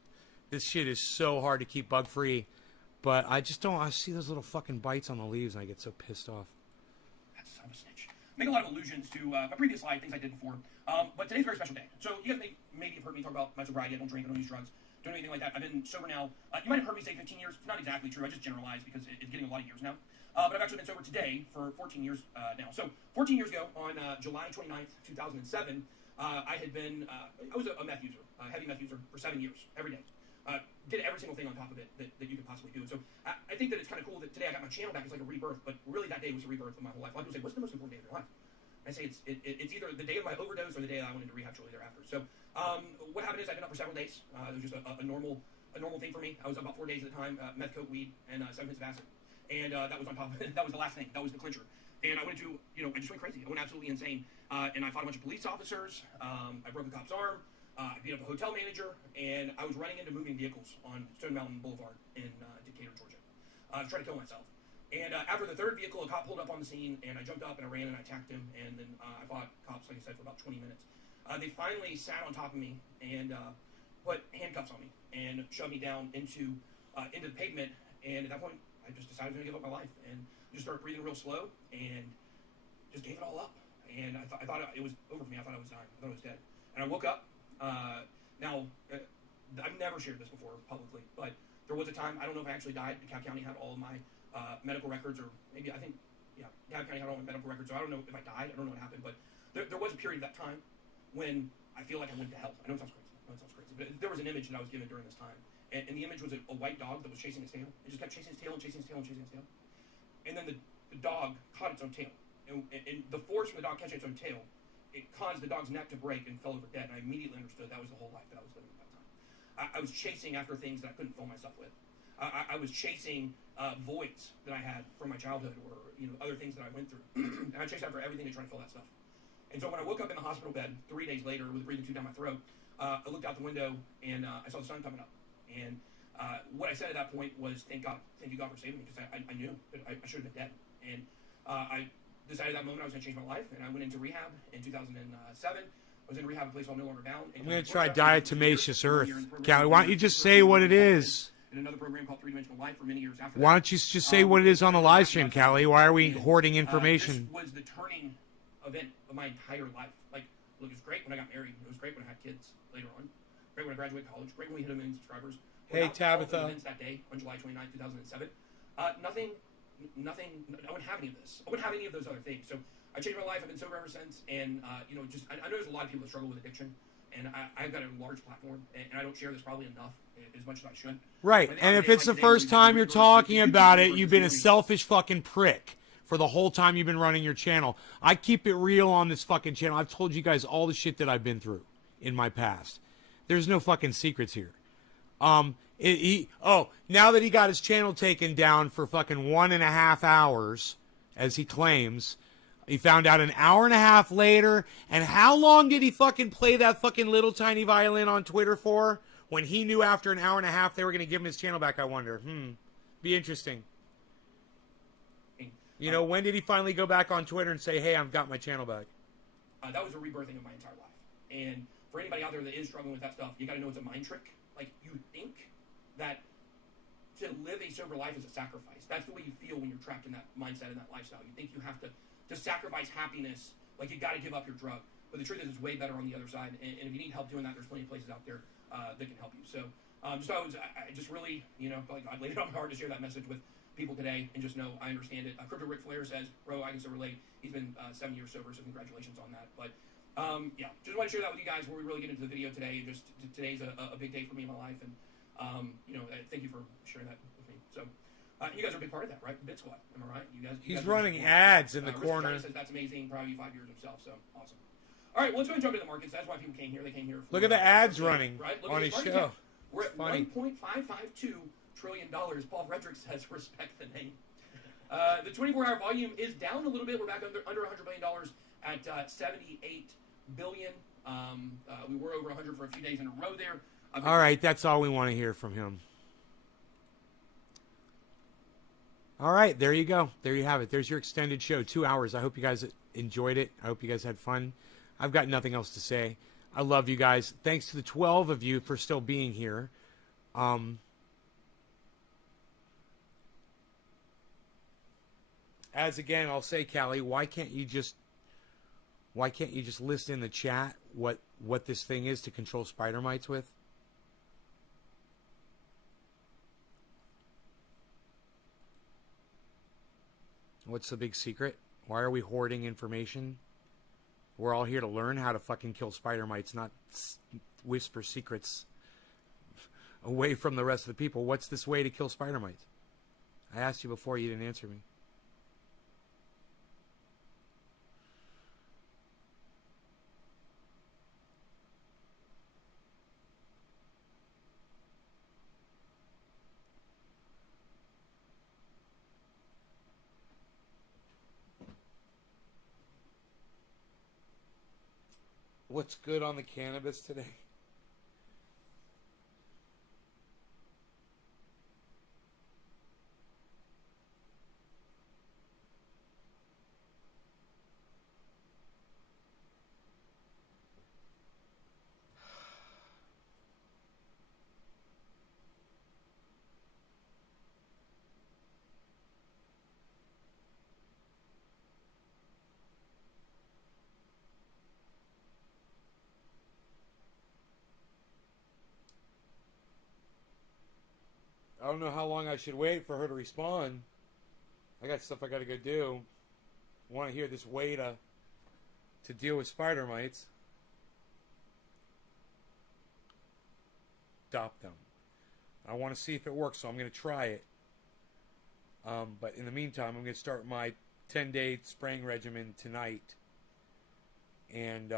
This shit is so hard to keep bug-free. But I just don't... I see those little fucking bites on the leaves, and I get so pissed off. That sucks. I'm a snitch. Make a lot of allusions to my previous life, things I did before. But today's a very special day. So you guys maybe have heard me talk about my sobriety. I don't drink, I don't use drugs, don't do anything like that. I've been sober now. You might have heard me say 15 years. It's not exactly true. I just generalized because it's getting a lot of years now. But I've actually been sober today for 14 years now. So 14 years ago, on July 29th, 2007, I had been, I was a meth user, a heavy meth user for 7 years, every day. Did every single thing on top of it that you could possibly do. And so I think that it's kind of cool that today I got my channel back. It's like a rebirth, but really that day was a rebirth of my whole life. A lot of people say, what's the most important day of your life? I say it's either the day of my overdose or the day I went into rehab shortly thereafter. So what happened is I've been up for several days. It was just a normal thing for me. I was up about 4 days at a time, meth, coke, weed, and 7 hits of acid. And that was on top of it. That was the last thing. That was the clincher. And I went into, I just went crazy. I went absolutely insane. And I fought a bunch of police officers. I broke a cop's arm. I beat up a hotel manager. And I was running into moving vehicles on Stone Mountain Boulevard in Decatur, Georgia. Trying to kill myself. And after the third vehicle, a cop pulled up on the scene, and I jumped up and I ran and I attacked him. And then I fought cops, like I said, for about 20 minutes. They finally sat on top of me and put handcuffs on me and shoved me down into the pavement. And at that point, I just decided to give up my life and just started breathing real slow and just gave it all up. And I thought it was over for me. I thought I was dying. I thought I was dead. And I woke up. Now, I've never shared this before publicly, but there was a time, I don't know if I actually died. DeKalb County had all of my medical records, or maybe, I think, yeah, DeKalb County had all my medical records, so I don't know if I died. I don't know what happened, but there was a period of that time when I feel like I went to hell. I know it sounds crazy. But there was an image that I was given during this time. And the image was a white dog that was chasing its tail. It just kept chasing its tail and chasing its tail and chasing its tail. And then the dog caught its own tail. And the force from the dog catching its own tail, it caused the dog's neck to break and fell over dead. And I immediately understood that was the whole life that I was living at that time. I was chasing after things that I couldn't fill myself with. I was chasing voids that I had from my childhood, or other things that I went through. And I chased after everything to try to fill that stuff. And so when I woke up in the hospital bed 3 days later with a breathing tube down my throat, I looked out the window and I saw the sun coming up. And what I said at that point was, thank you God for saving me, because I knew that I should have been dead. And I decided at that moment I was going to change my life, and I went into rehab in 2007. I was in rehab at a place called No Longer Bound. I'm going to try diatomaceous earth. Callie, why don't you just say what it is? In another program called Three-Dimensional Life for many years after that. Why don't you just say what it is on the live stream, Callie? Why are we hoarding information? This was the turning event of my entire life. Like, look, it was great when I got married. It was great when I had kids later on. Great when I graduated college. Great when we hit 1 million subscribers. Hey, Tabitha. That day on July 29th, 2007. Nothing. I wouldn't have any of this. I wouldn't have any of those other things. So I changed my life. I've been sober ever since. And I know there's a lot of people that struggle with addiction, and I've got a large platform, and I don't share this probably enough, as much as I should. Right. And if it's the first time you're talking about it, you've been a selfish fucking prick for the whole time you've been running your channel. I keep it real on this fucking channel. I've told you guys all the shit that I've been through in my past. There's no fucking secrets here. Now that he got his channel taken down for fucking 1.5 hours, as he claims, he found out an hour and a half later. And how long did he fucking play that fucking little tiny violin on Twitter for? When he knew after an hour and a half they were going to give him his channel back, I wonder. Be interesting. When did he finally go back on Twitter and say, hey, I've got my channel back? That was a rebirthing of my entire life. And for anybody out there that is struggling with that stuff, you got to know it's a mind trick. Like, you think that to live a sober life is a sacrifice. That's the way you feel when you're trapped in that mindset and that lifestyle. You think you have to sacrifice happiness, like you got to give up your drug. But the truth is, it's way better on the other side. And if you need help doing that, there's plenty of places out there that can help you. So, I just really, I laid it on my heart to share that message with people today, and just know I understand it. Crypto Ric Flair says, bro, I can still relate. He's been 7 years sober, so congratulations on that. But just want to share that with you guys before we really get into the video today. Just today's a big day for me in my life, and thank you for sharing that with me. So you guys are a big part of that, right? Bit Squad, am I right? You guys He's running ads in the Rich corner. Says that's amazing. Proud of you, 5 years himself. So awesome. All right, well, let's go and jump into the markets. That's why people came here. They came here. Look at the ads running on his show. We're at $1.552 trillion. Paul Frederick says, respect the name. The 24-hour volume is down a little bit. We're back under $100 billion at 78 billion. We were over 100 for a few days in a row there. All right, that's all we want to hear from him. All right, there you go. There you have it. There's your extended show, 2 hours. I hope you guys enjoyed it. I hope you guys had fun. I've got nothing else to say. I love you guys. Thanks to the 12 of you for still being here. as again, I'll say, Callie, why can't you just list in the chat what this thing is to control spider mites with? What's the big secret? Why are we hoarding information? We're all here to learn how to fucking kill spider mites, not whisper secrets away from the rest of the people. What's this way to kill spider mites? I asked you before, you didn't answer me. What's good on the cannabis today? I don't know how long I should wait for her to respond. I got stuff I gotta go do. I want to hear this way to deal with spider mites. Stop them. I want to see if it works, so I'm going to try it. But in the meantime, I'm going to start my 10-day spraying regimen tonight. And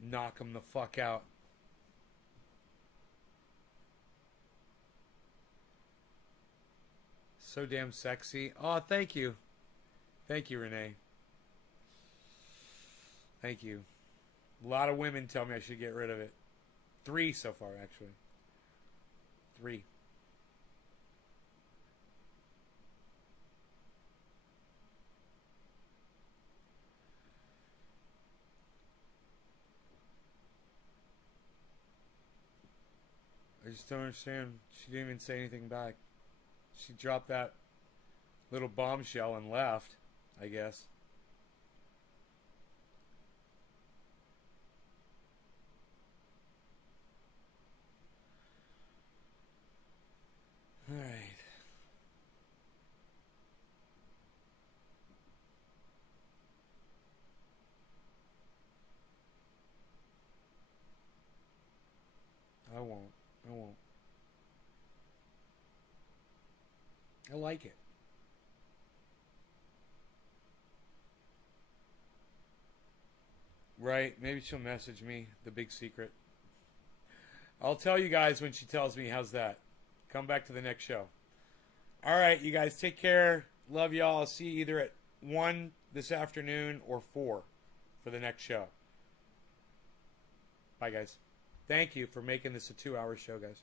knock them the fuck out. So damn sexy. Oh, thank you. Thank you, Renee. Thank you. A lot of women tell me I should get rid of it. 3 so far, actually. 3. I just don't understand. She didn't even say anything back. She dropped that little bombshell and left, I guess. All right. I won't. I like it. Right, maybe she'll message me, the big secret. I'll tell you guys when she tells me. How's that? Come back to the next show. All right, you guys, take care. Love y'all. I'll see you either at 1 this afternoon or 4 for the next show. Bye, guys. Thank you for making this a 2-hour show, guys.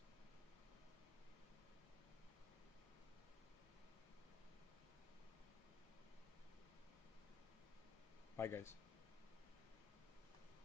Bye, guys.